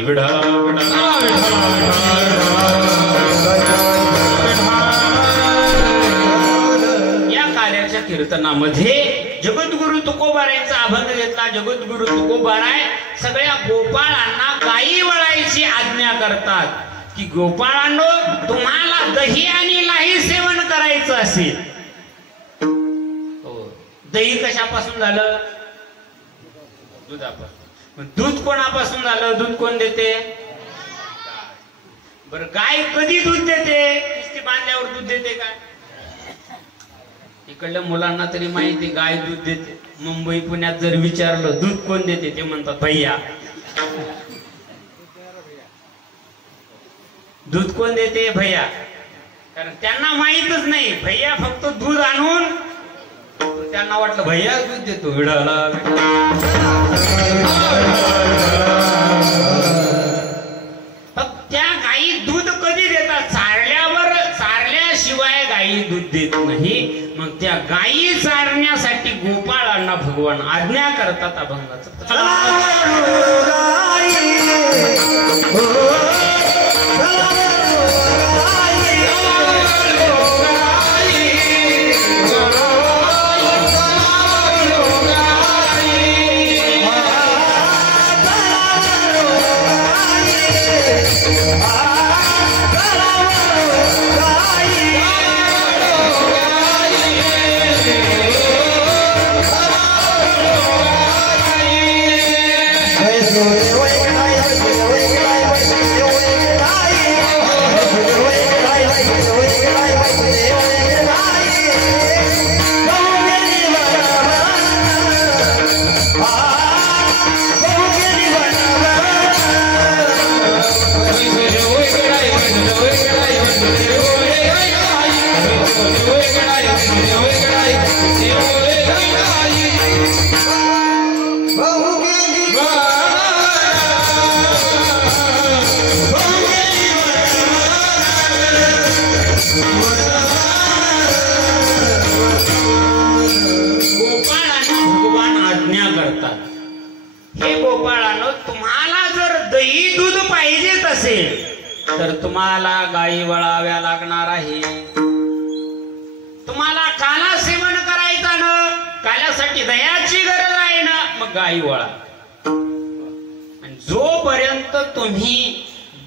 या काल्याच्या कीर्तनामध्ये जगद्गुरु तुकोबारायांचा अभंग घेतला जगद्गुरु तुकोबाराय सगळ्या गोपाळांना गायी वळायची आज्ञा करतात की गोपाळांनो तुम्हाला दही आणि लाही सेवन करायचं असेल दही कशापासून झालं दुधापासून दूध कोणापासून झालं दूध कोण देते बरं गाय कधी दूध देते नुसती बांधल्यावर दूध देते का इकडल्या मुलांना तरी माहिती गाय दूध देते मुंबई पुण्यात जर विचारलं दूध कोण देते ते म्हणतात भैया दूध कोण देते भैया कारण त्यांना माहितच नाही भैया फक्त दूध आणून त्यांना वाटलं भैया दूध देतो विडाला त्या गायी दूध कधी देतात चारल्याशिवाय गायी दूध देत नाही मग त्या गायी चारण्यासाठी गोपाळांना भगवान आज्ञा करतात अभंगाचं तर तुम्हाला गायी वळाव्या लागणार आहे तुम्हाला काला सेवन करायचा ना काल्यासाठी दह्याची गरज आहे ना मग गायी वळा आणि जोपर्यंत तुम्ही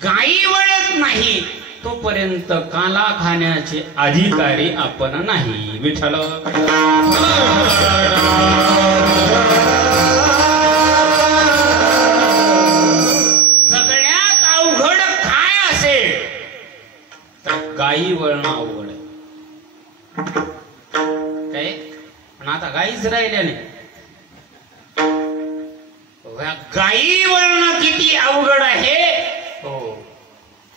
गायी वळत नाही तोपर्यंत काला खाण्याचे अधिकारी आपण नाही विठ्ठल गायी वळणं अवघड आहे काय पण आता गायीच राहिल्या नाही गायी वळणं किती अवघड आहे हो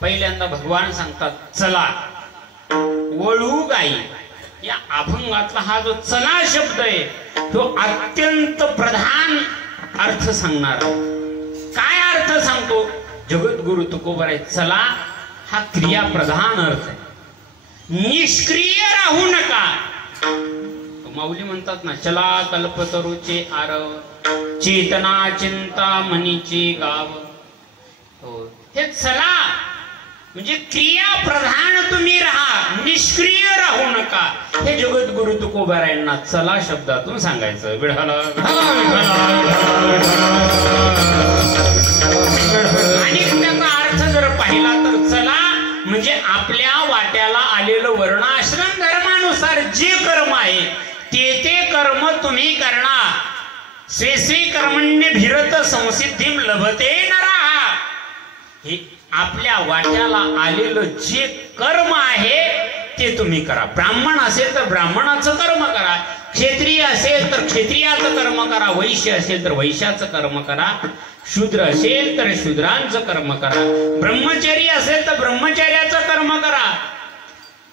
पहिल्यांदा भगवान सांगतात चला वळू गायी या अभंगातला हा जो चला शब्द आहे तो अत्यंत प्रधान अर्थ सांगणार काय अर्थ सांगतो जगद्गुरु तुकोबाराय चला हा क्रिया प्रधान अर्थ आहे निष्क्रिय राहू नका माऊली म्हणतात ना चला कल्पतरूचे आरव चेतना चिंता मनीचे गाव हो हे चला म्हणजे क्रिया प्रधान तुम्ही राहा निष्क्रिय राहू नका हे जगद्गुरु तुकोबारायांना चला शब्दातून सांगायचं विढाला आणि त्याचा अर्थ जर पाहिला तर चला म्हणजे आपल्या वाट्याला आलेलं वर्णाश्रम धर्मानुसार जे कर्म आहे ते कर्म तुम्ही करणार स्वे स्वे कर्मण्य भिरत संसिद्धीम लभते नरः हे आपल्या वाट्याला आलेलं जे कर्म आहे ते तुम्ही करा. ब्राह्मण असेल तर ब्राह्मणाचं कर्म करा, क्षत्रिय असेल तर क्षत्रियाचं कर्म करा, वैश्य असेल तर वैश्याचं कर्म करा, शूद्र असेल तर शूद्रांचं कर्म करा, ब्रह्मचारी असेल तर ब्रह्मचार्याचं कर्म करा,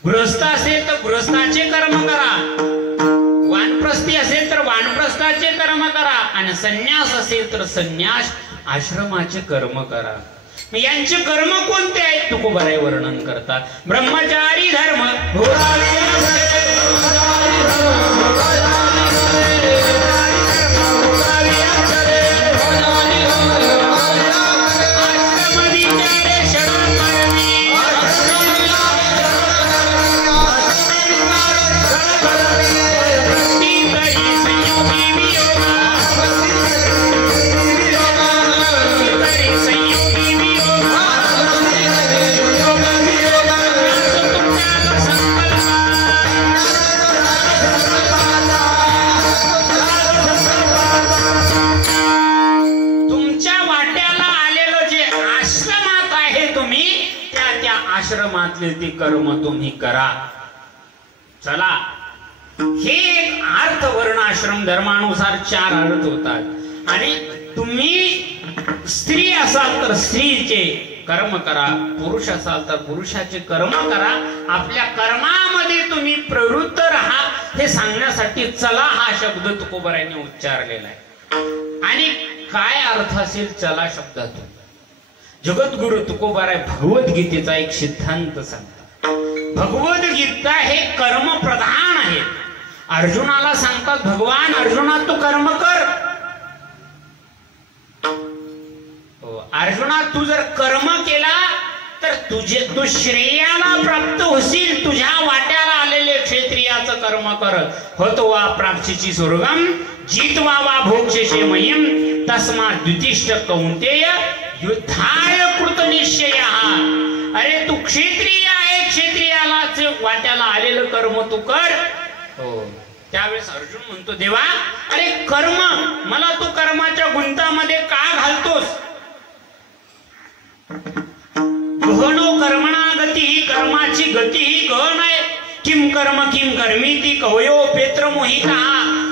गृहस्थ असेल तर गृहस्थाचे कर्म करा, वानप्रस्थी असेल तर वानप्रस्थाचे कर्म करा, आणि संन्यास असेल तर संन्यास आश्रमाचे कर्म करा. यांचे कर्म कोणते आहेत तुकोबाराय वर्णन करतात. ब्रह्मचारी धर्म आश्रमातले ते कर्म तुम्ही करा. चला, हे एक अर्थ वर्ण आश्रम धर्मानुसार 4 अर्थ होतात. आणि तुम्ही स्त्री असाल तर स्त्रीचे कर्म करा, पुरुष असाल तर पुरुषाचे कर्म करा. आपल्या कर्मामध्ये तुम्ही प्रवृत्त राहा हे सांगण्यासाठी चला हा शब्द तुकोबारायांनी उच्चारलेला आहे. आणि काय अर्थ असेल चला शब्दातून? जगद्गुरु तुकोबाराय भगवद्गीतेचा एक सिद्धांत सांगतात. भगवद्गीता हे कर्म प्रधान आहे. अर्जुनाला सांगतात, भगवान अर्जुना तू कर्म कर. अर्जुना तू जर कर्म केला तर तू श्रेयाला प्राप्त होशील. तुझ्या वाट्याला आलेले क्षत्रियाचं कर्म कर. होतो वा प्राप्तीची स्वर्गम जित्वा वा भोक्षेशे मयम तस्मात् द्वितिष्ठ कौंतेय युद्धाय कृतनिश्चयः. अरे तू क्षत्रिय आहे, क्षत्रियाला वाट्याला आलेलं कर्म तू कर. हो, त्यावेळेस अर्जुन म्हणतो, देवा अरे कर्म, मला तू कर्माच्या गुंतामध्ये का घालतोस? गहनो कर्मणा गती, कर्माची गती ही गहन आहे. किम कर्म किम कर्मीति कवयो पेत्र मोहिता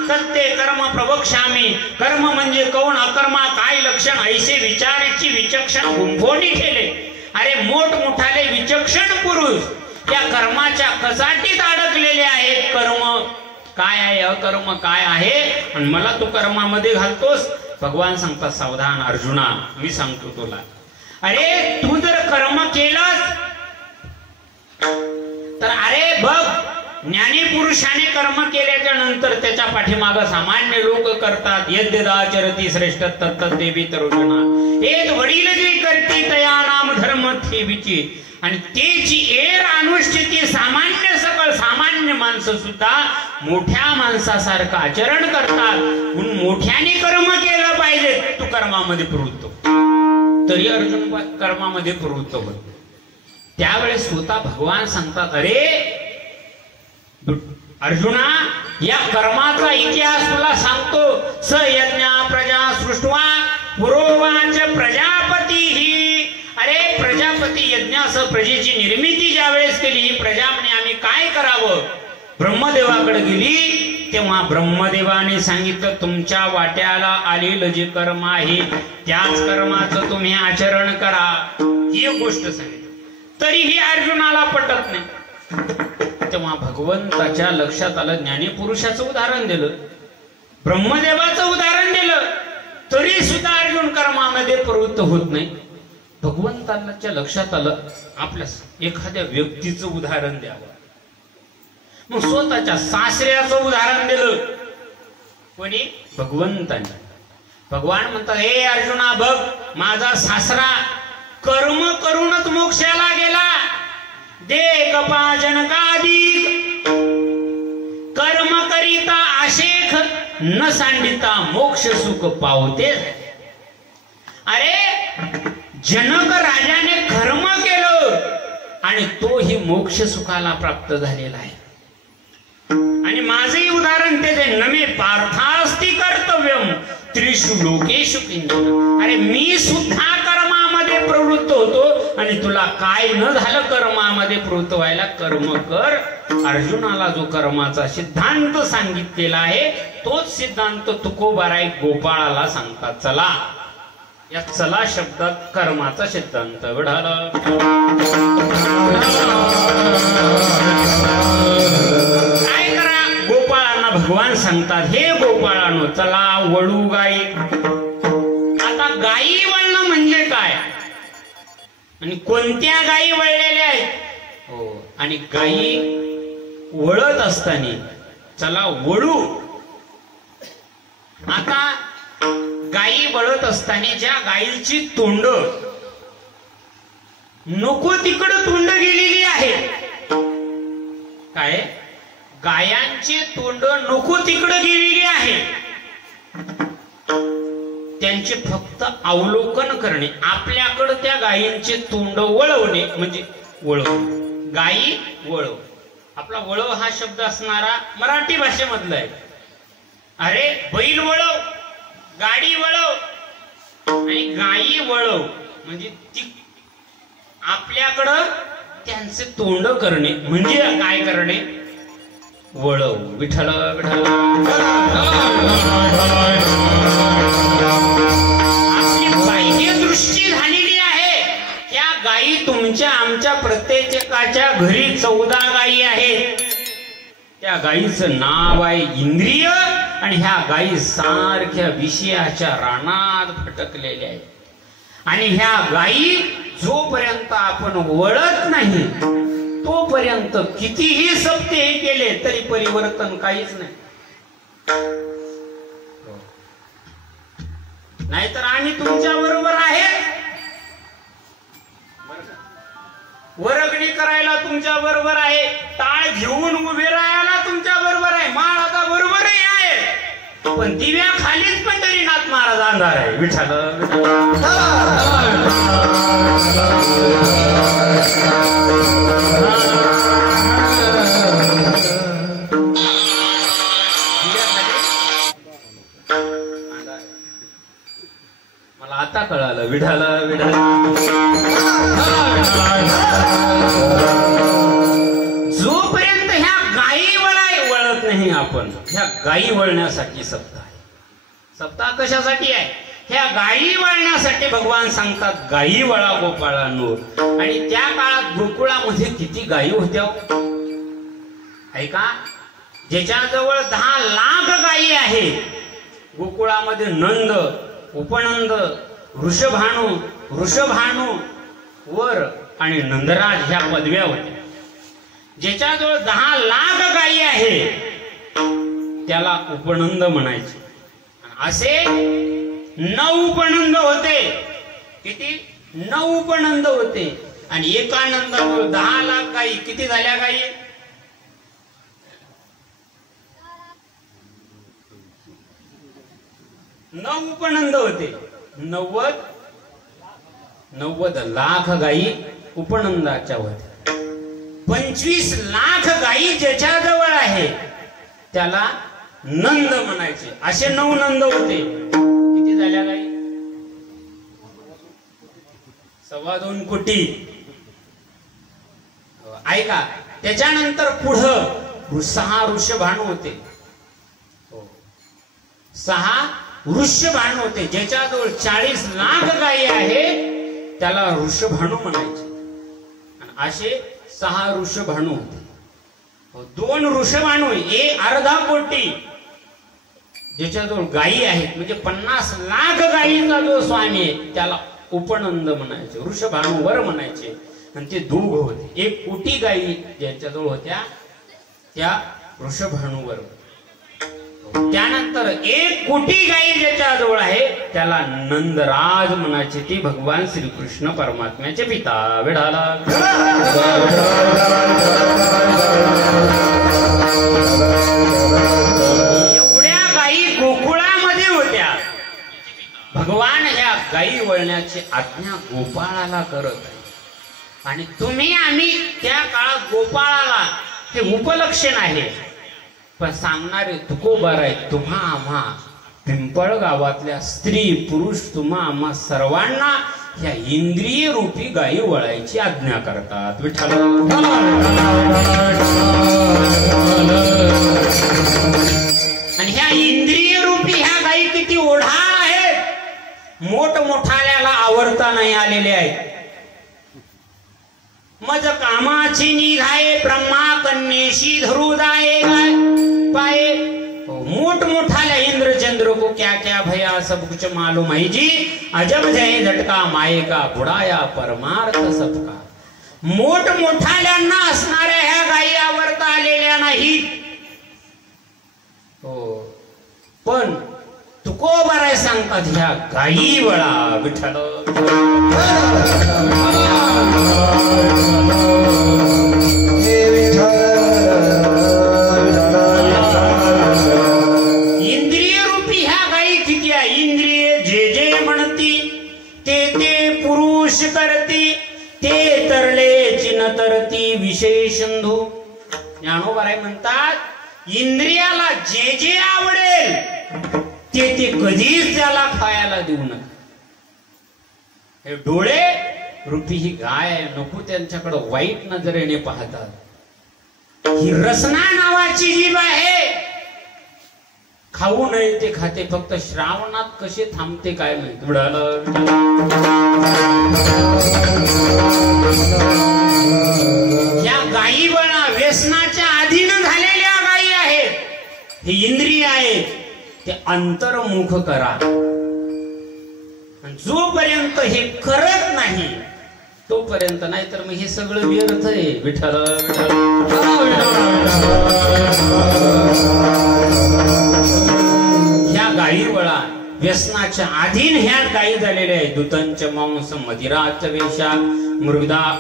तत्ते कर्म प्रवक्ष्यामी. कर्म म्हणजे कौन, अकर्मा काय लक्षण, ऐसे विचाराची विचक्षण गुंफोनी ठेले. अरे मोठमोठाले विचक्षण पुरुष त्या कर्माच्या कचाटीत अडकलेले आहेत. कर्म काय आहे, अकर्म काय आहे, आणि मला तू कर्मामध्ये घालतोस. भगवान सांगतात, सावधान अर्जुना, मी सांगतो तुला. अरे तू जर कर्म केलंस तर अरे बघ, ज्ञानी पुरुषाने कर्म केल्याच्या नंतर त्याच्या पाठीमागं सामान्य लोक करतात. यद्यदाचरती श्रेष्ठ तत्तदेवी तरुजना एक वडील जे करती तया नाम धर्म ठेवीची. आणि तेची एर अनुष्ठिती सामान्य सकळ सामान्य माणसं सुद्धा मोठ्या माणसासारखं आचरण करतात. म्हणून मोठ्याने कर्म केलं पाहिजे. तू कर्मामध्ये प्रवृत्त तरी अर्जुन कर्मामध्ये प्रवृत्त होत. त्यावेळेस स्वतः भगवान सांगतात, अरे अर्जुना, या कर्माचा इतिहास तुला सांगतो. स यज्ञ प्रजा सृष्टवा पुरोवाच प्रजापती ही. अरे प्रजापती यज्ञासह प्रजेची निर्मिती ज्या वेळेस केली, प्रजा म्हणे आम्ही काय करावं? ब्रह्मदेवाकडे गेली. तेव्हा ब्रह्मदेवाने सांगितलं, तुमच्या वाट्याला आलेलं जे कर्म आहे त्याच कर्माचं तुम्ही आचरण करा. ही गोष्ट सांगितली. तरीही अर्जुनाला पटत नाही. तेव्हा भगवंताच्या लक्षात आलं, ज्ञानी पुरुषाचं उदाहरण दिलं, ब्रह्मदेवाचं उदाहरण दिलं, तरी सुद्धा अर्जुन कर्मामध्ये प्रवृत्त होत नाही. भगवंताच्या लक्षात आलं, आपल्या एखाद्या व्यक्तीचं उदाहरण द्यावं. मग स्वतःच्या सासऱ्याचं उदाहरण दिलं. कोणी? भगवंताने. भगवान म्हणतात, हे अर्जुना बघ, माझा सासरा कर्म करूनच मोक्षाला गेला. दे कपा जनकाधिक कर्म करिता आशेख न सांडिता मोक्ष सुख पावते. अरे जनक राजाने कर्म केलं आणि तोही मोक्ष सुखाला प्राप्त झालेला आहे. आणि माझे उदाहरण ते नमे पार्थास्ति कर्तव्यम त्रिषु लोकेषु किंचन. अरे मी सुद्धा कर्मामध्ये प्रवृत्त प्रवृत्त होतो आणि तुला काय न झालं कर्मामध्ये प्रवृत्त व्हायला कर्म कर. अर्जुनाला जो कर्माचा सिद्धांत सांगितलेला आहे तोच सिद्धांत तुकोबाराय गोपाळाला सांगतात. चला, या चला शब्दात कर्माचा सिद्धांत विढाला. काय करा गोपाळांना भगवान सांगतात, हे गोपाळांनो चला वळू गाई. आता गायी वळणं म्हणजे काय आणि कोणत्या गायी वळलेल्या आहेत? हो, आणि गायी वळत असताना चला वळू. आता गायी वळत असताना ज्या गायीची तोंड नको तिकडं तोंड गेलेली आहे, काय गायांची तोंड नको तिकडं गेलेली आहे, त्यांचे फक्त अवलोकन करणे, आपल्याकडे त्या गायींचे तोंड वळवणे म्हणजे वळव. गायी वळव, आपला वळव हा शब्द असणारा मराठी भाषेमधला आहे. अरे बैल वळव, गाडी वळव आणि गायी वळव म्हणजे ती आपल्याकडं त्यांचे तोंड करणे म्हणजे काय करणे? वळव. विठ्ठल विठ्ठल. आपली बाह्य दृष्टी झालेली आहे. त्या गायी तुमच्या आमच्या प्रत्येकाच्या घरी 14 गायी आहेत. त्या गायीचं नाव आहे इंद्रिय आणि ह्या गायी सारख्या विषयाच्या रानात भटकलेल्या आहेत. आणि ह्या गायी जोपर्यंत आपण वळत नाही तोपर्यंत कितीही सप्ते केले तरी परिवर्तन काहीच नाही. नाहीतर आम्ही तुमच्या बरोबर आहे, वरगणी करायला तुमच्या बरोबर आहे, टाळ घेऊन उभे राहायला तुमच्या बरोबर आहे, माळ आता बरोबरही आहे, पण दिव्या खालीच पंढरीनाथ महाराज अंधार आहे. विठ्ठल. मला आता कळालं. विढाला विढाला. जोपर्यंत ह्या गायी वळत नाही आपण, ह्या गायी वळण्यासाठी सप्ताह आहे. सप्ताह कशासाठी आहे? ह्या गायी वळण्यासाठी भगवान सांगतात गायी वळा गोपाळांनो. आणि त्या काळात गोकुळामध्ये किती गायी होत्या ऐका, ज्याच्याजवळ 10 लाख गायी आहेत. गोकुळामध्ये नंद, उपनंद, वृषभानु, वर आणि नंदराज ह्या पदव्या होत्या. ज्याच्याजवळ 10 लाख गायी आहे त्याला उपनंद म्हणायचे. असे 9 उपनंद होते. किती? 9 उपनंद होते. आणि एका नंदाजवळ 10 लाख गायी. किती झाल्या गायी? नऊ उपनंद होते. 90 लाख गायी उपनंदाच्या होत्या. 25 लाख गायी ज्याच्याजवळ आहे त्याला नंद म्हणायचे. असे 9 नंद होते. किती झाल्या गायी? 2.25 कोटी. ऐका, त्याच्यानंतर पुढं 6 वृषभानु होते. 6 वृषभानु होते. ज्याच्याजवळ 40 लाख गायी आहे त्याला वृषभानु म्हणायचे. आणि असे 6 वृषभानु होते. 2 वृषभानु, 1/2 कोटी ज्याच्याजवळ गायी आहेत म्हणजे 50 लाख गायीचा जो स्वामी आहे त्याला उपनंद म्हणायचे, वृषभानु वर म्हणायचे. आणि ते 2 होते. 1 कोटी गायी ज्याच्याजवळ होत्या त्या वृषभानुवर. त्यानंतर 1 कोटी गायी ज्याच्याजवळ आहे त्याला नंदराज म्हणायचे. ते भगवान श्रीकृष्ण परमात्म्याचे पिता. विढाला. एवढ्या गायी गोकुळामध्ये होत्या. भगवान ह्या गायी वळण्याची आज्ञा गोपाळाला करत आहे. आणि तुम्ही आम्ही त्या काळात गोपाळाला हे उपलक्षण आहे, पण सांगणारे तुकोबाराय. तुम्हा आम्हा पिंपळ गावातल्या स्त्री पुरुष तुम्हा आम्हा सर्वांना या इंद्रिय रूपी गायी वळायची आज्ञा करतात. विठ्ठल आणि ह्या इंद्रिय रूपी ह्या गायी किती ओढाळ आहेत, मोठमोठाल्याला आवरता नाही आलेले आहेत. मज कामाची निघाये ब्रह्मा कन्येशी धरू जाये पाये. मोठमोठाल्या इंद्रचंद्र को क्या क्या भया सब कुछ मालूम है जी. अजब जय झटका माये का बुडाया परमार्थ सबका. मोठमोठाल्यांना असणाऱ्या ह्या गायी आवरता आलेल्या नाहीत. हो पण तुकोबाराय सांगतात ह्या गायी वळा. विठ्ठल इंद्रिय रूपी ह्या गायी किती आहे. इंद्रिय जे जे म्हणती ते ते पुरुष करती. ते तरले चिन तरती विषय सिंधू. ज्ञानोबाराय म्हणतात इंद्रियाला जे जे आवडेल ते ते कधीच त्याला खायला देऊ नका. हे डोळे रूपी ही गाय नको त्यांच्याकडे वाईट नजरेने पाहतात. ही रसना नावाची जीभ आहे, खाऊ नये ते खाते. फक्त श्रावणात कसे थांबते काय माहिती. या गायी वळा व्यसनाच्या अधीन झालेल्या गायी आहेत. हे इंद्रिय आहेत ते अंतर्मुख करा. जोपर्यंत हे करत नाही तोपर्यंत, नाही तर मग हे सगळं व्यर्थ आहे. विठ्ठल ह्या गायी वळा व्यसनाच्या अधीन ह्या गायी झालेल्या आहेत. दूतंच मांस मदिराच वेशा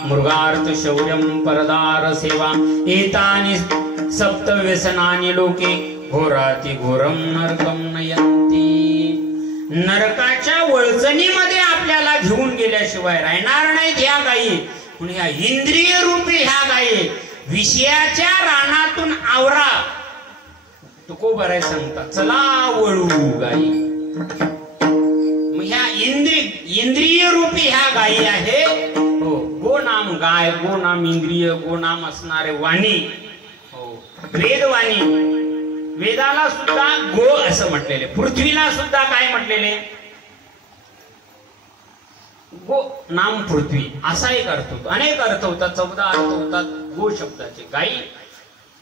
मृगार्थ शौर्यम परदार सेवा. एतानि सप्त व्यसनानि लोके घोराती घोरम नरकम नयंती. नरकाच्या वळचणीमध्ये आपल्याला घेऊन गेल्याशिवाय राहणार नाहीत ह्या गायी. म्हणून ह्या इंद्रिय रूपी ह्या गायी विषयाच्या रानातून आवरा. तुकोबाराय सांगतात चला वळू गायी. मग ह्या इंद्रिय रूपी ह्या गायी आहे. हो गो नाम गाय, गो नाम इंद्रिय, गो नाम असणारे वाणी. हो वेदवाणी. वेदाला सुद्धा गो असं म्हटलेले, पृथ्वीला सुद्धा काय म्हटलेले गो नाम पृथ्वी असा एक अर्थ होतो. अनेक अर्थ होतात, 14 अर्थ होतात गो शब्दाचे. गायी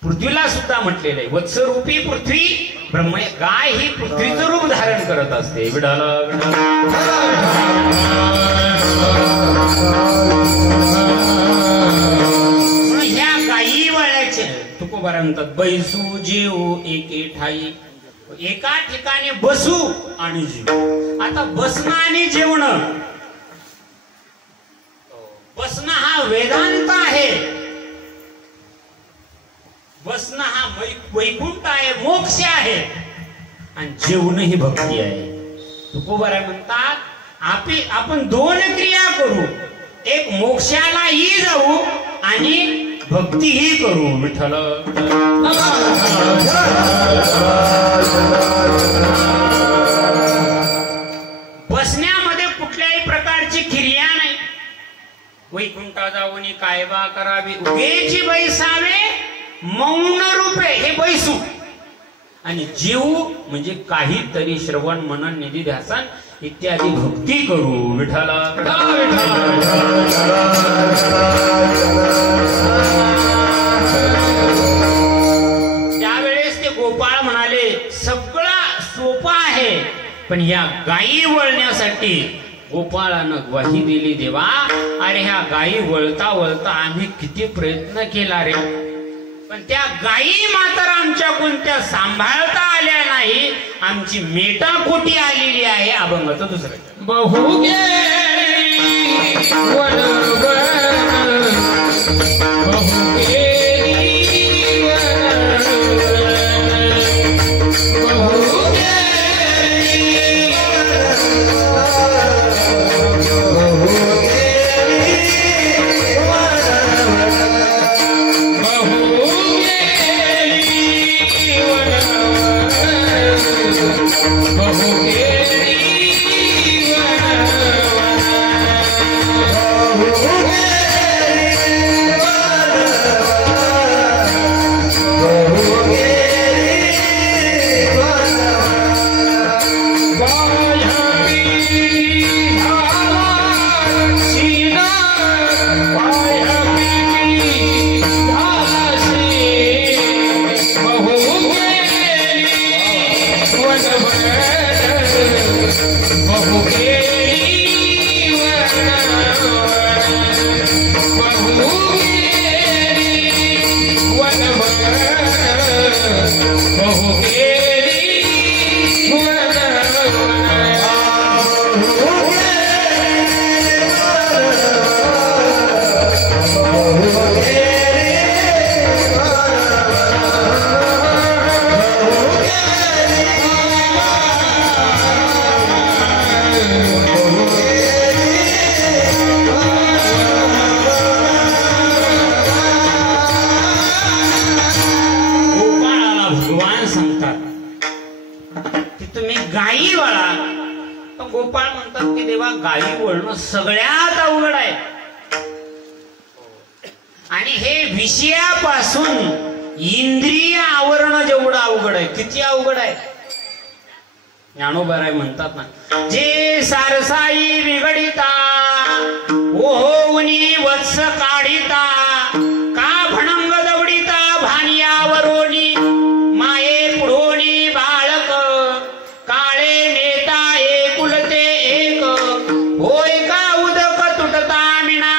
पृथ्वीला सुद्धा म्हटलेले. वत्सरूपी पृथ्वी ब्रह्म. गाय ही पृथ्वीचं रूप धारण करत असते. विडाल ह्या गायी वळायचे. तुकोबाराय म्हणतात बैसू जेऊ एके ठाई. एका ठिकाणी बसू आणि जेवू. आता बसणं आणि जेवणं, बसणं हा वेदांत आहे. बसणं हा वैकुंठ आहे, मोक्ष आहे. आणि जेवण ही भक्ती आहे. तुकोबाराय म्हणतात आपण दोन क्रिया करू. एक मोक्षालाही जाऊ आणि भक्तीही करू. विठ्ठल बसण्यामध्ये कुठल्याही प्रकारची क्रिया नाही. वैकुंठा जाऊन कायबा करावी उगेची बैसावे मौन रूपे. हे बैसू. आणि जीव म्हणजे काहीतरी श्रवण मनन निधी ध्यासन इत्यादी भक्ती करू. विठ्ठल त्यावेळेस ते गोपाळ म्हणाले सगळं सोपं आहे, पण या गायी वळण्यासाठी गोपाळानं ग्वाही दिली. देवा अरे ह्या गायी वळता वळता आम्ही किती प्रयत्न केला रे, पण त्या गायी मात्र आमच्या कोणत्या सांभाळता आल्या नाही. आमची मेटाकोटी आलेली आहे. अभंगाचं दुसरं बहुगे गाई वळणं सगळ्यात अवघड आहे. आणि हे विषयापासून इंद्रिय आवरण जेवढं अवघड आहे, किती अवघड आहे. ज्ञानोबराय म्हणतात ना, जे सारसाई बिघडिता ओहोनी वत्स काढिता का भणंग दवडिता भानियावरोनी माये पुढोनी बाळक काळे नेता एकुलते एक होय का उदक तुटता मिना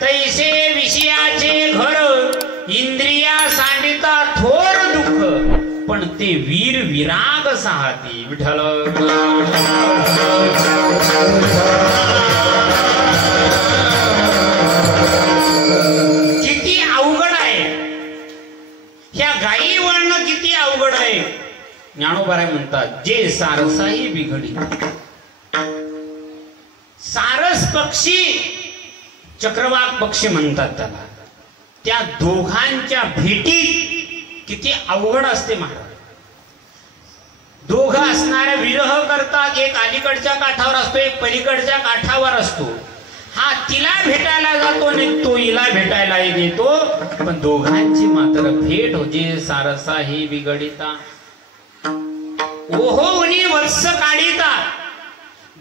तैसे विषयाचे घर इंद्रिया सांडिता थोर दुःख पण ते वीर विराग साहती. विठ्ठल किती अवघड आहे, ह्या गायी वळणं किती अवघड आहे. ज्ञानोबाराय म्हणतात, जे सारसाही बिघडित. सारस पक्षी, चक्रवाक पक्षी म्हणतात त्याला, त्या दोघांच्या भेटीत किती अवघड असते महाराज. दोघं असणारे विरह करतात, एक अलीकडच्या काठावर असतो, एक पलीकडच्या काठावर असतो. हा तिला भेटायला जातो आणि तो हिला भेटायला येतो, पण दोघांची मात्र भेट होते. सारसा ही बिघडिता ओहोनी वत्स काढिता.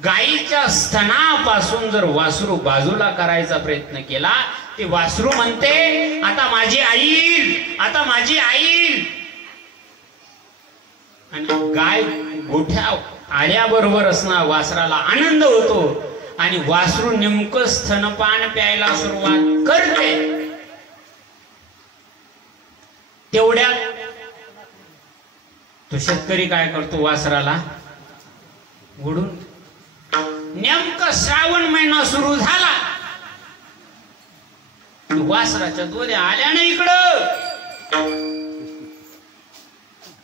गाईच्या स्तनापासून जर वासरू बाजूला करायचा प्रयत्न केला, ते वासरू म्हणते आता माझी आई, आता माझी आई. आणि गाय गोठ्या आल्याबरोबर असणार वासराला आनंद होतो आणि वासरू नेमकं स्तनपान प्यायला सुरुवात करते. तेवढ्यात तो शेतकरी काय करतो, वासराला ओढून. नेमका श्रावण महिना सुरू झाला, वासराच्या दोऱ्या आल्या ना इकडं,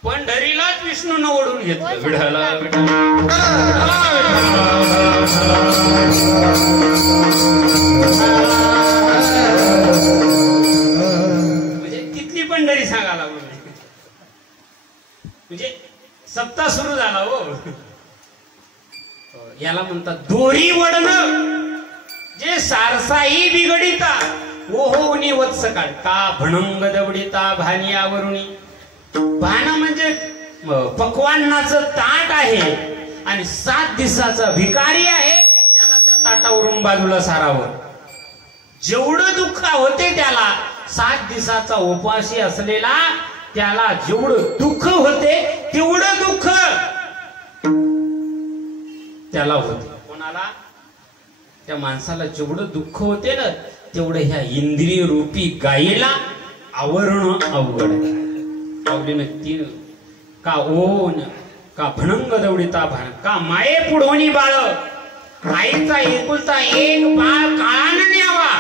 पंढरीलाच विष्णूनं ओढून घेतलं. विठाला म्हणजे तिथली पंढरी सांगायला म्हणजे सप्ताह सुरू झाला. हो, याला म्हणतात दोरी वडणं. जे सारसाही बिघडिता ओहोनी वत्स काढ का भणंग दवडिता भानियावरुणी. भान म्हणजे पक्वान्नाचं ताट आहे आणि 7 दिवसाचा भिकारी आहे, त्याला त्या ताटावरून बाजूला सारावं. जेवढं दुःख होते त्याला, 7 दिवसाचा उपाशी असलेला त्याला जेवढं दुःख होते तेवढं दुःख त्याला होते. कोणाला? त्या माणसाला जेवढं दुःख होते ना, तेवढं ह्या इंद्रिय रूपी गायीला आवरण अवघड आहे. आवडीनं तीन का ओन का भणंग दवडिता भान का माये पुढोनी बाळ. आईचा एकुलता एक बाळ काळानं न्यावा,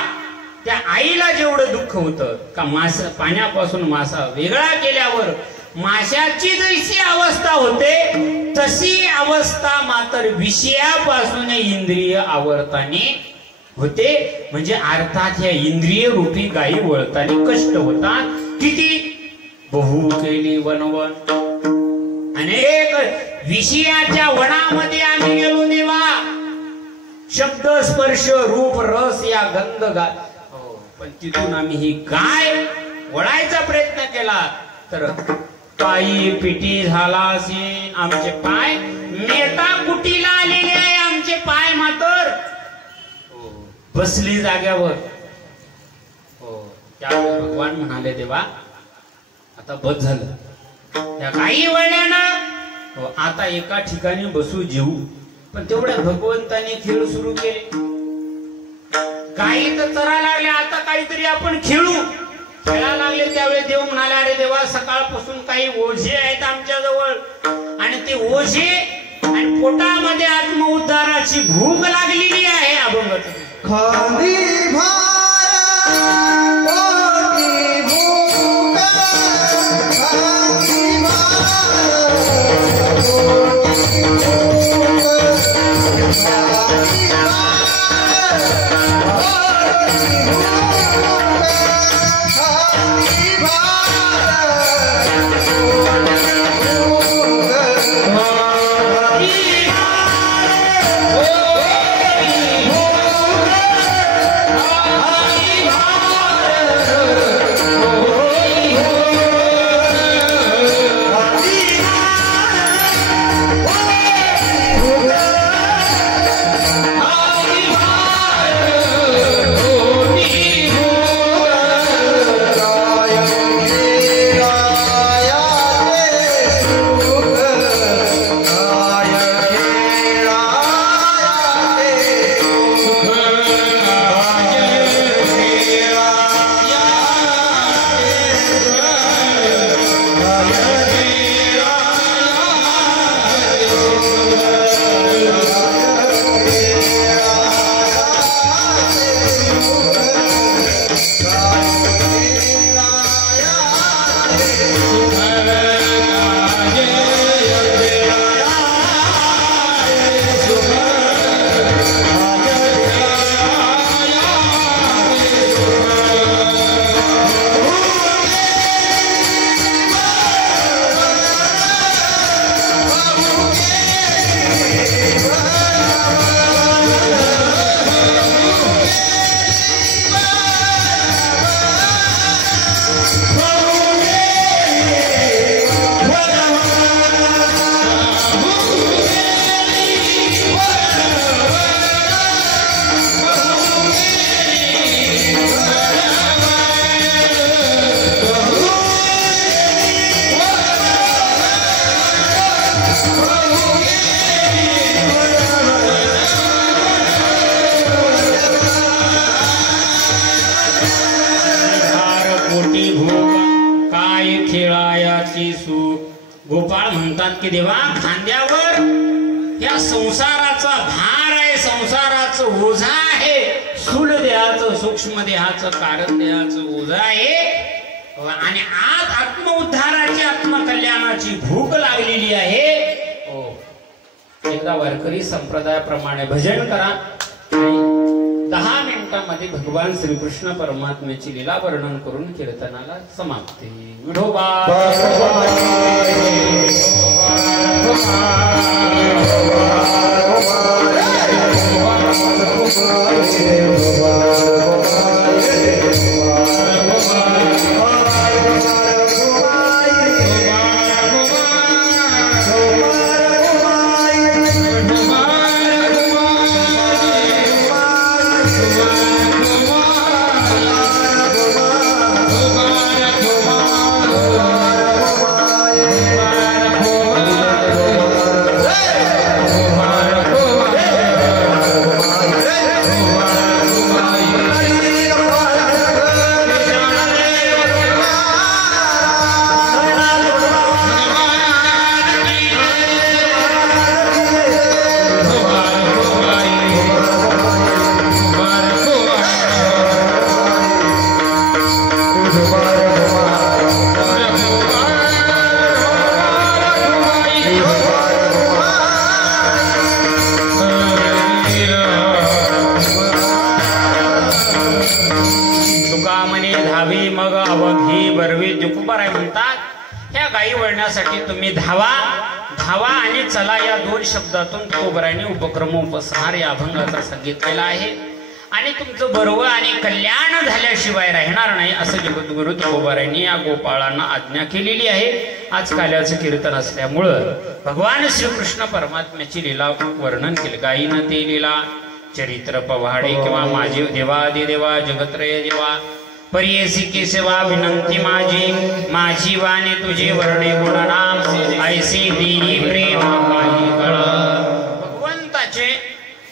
त्या आईला जेवढं दुःख होतं का मासा पाण्यापासून मासा वेगळा केल्यावर माशाची जशी अवस्था होते तशी अवस्था मात्र विषयापासून इंद्रिय आवरताने होते. म्हणजे अर्थात ह्या इंद्रिय रूपी गायी वळताना कष्ट होतात. किती बहु केली वनवन, अनेक विषयाच्या वनामध्ये आम्ही गेलो देवा. शब्द स्पर्श रूप रस या गंध पण तिथून आम्ही ही गाय वळायचा प्रयत्न केला तर पायी पिटी झाला असेल. आमचे पाय मेटा कुटीला आलेले आहे, आमचे पाय मात्र बसली जाग्यावर. त्यावेळी भगवान म्हणाले देवा आता बस झालं, त्या गायी वळल्यानं आता एका ठिकाणी बसू जेवू. पण तेवढ्या भगवंताने खेळ सुरू केले. गायी तर चरा लागल्या, आता काहीतरी आपण खेळू. खेळायला लागले त्यावेळी देव म्हणाले अरे देवा सकाळपासून काही ओझे आहेत आमच्या जवळ आणि ते ओझे आणि पोटामध्ये आत्मउद्धाराची भूक लागलेली आहे. अभंग खाली गोपाळ म्हणतात की देवा खांद्यावर या संसाराचा भार आहे, संसाराचं ओझा आहे, स्थूल देहाचं सूक्ष्म देहाचं कारण देहाचं ओझा आहे आणि आज आत्मउद्धाराची आत्मकल्याणाची भूक लागलेली आहे. एकदा वारकरी संप्रदायाप्रमाणे भजन करा. 10 मिनिटांमध्ये भगवान श्रीकृष्ण परमात्म्याची लीला वर्णन करून कीर्तनाला समाप्ती. विठोबा तुम्ही धावा धावा आणि चला या 2 शब्दातून तुकोबरायांनी उपक्रम उपसंहार या अभंगाचा सांगितलेला आहे. आणि तुमचं बरोबर आणि कल्याण झाल्याशिवाय राहणार नाही असं जगद्गुरु तुकोबरायांनी या गोपाळांना आज्ञा केलेली आहे. आज काल्याचं कीर्तन असल्यामुळं भगवान श्रीकृष्ण परमात्म्याची लीला वर्णन केलं. गायीनं ते लीला चरित्र पवाडे किंवा माझे देवादि देवा जगत्रय देवा परियसी की सेवा विनंती माझी वाणी तुझे वर्णे गुणनाम ऐसे देही प्रेम काही कळ. भगवंताचे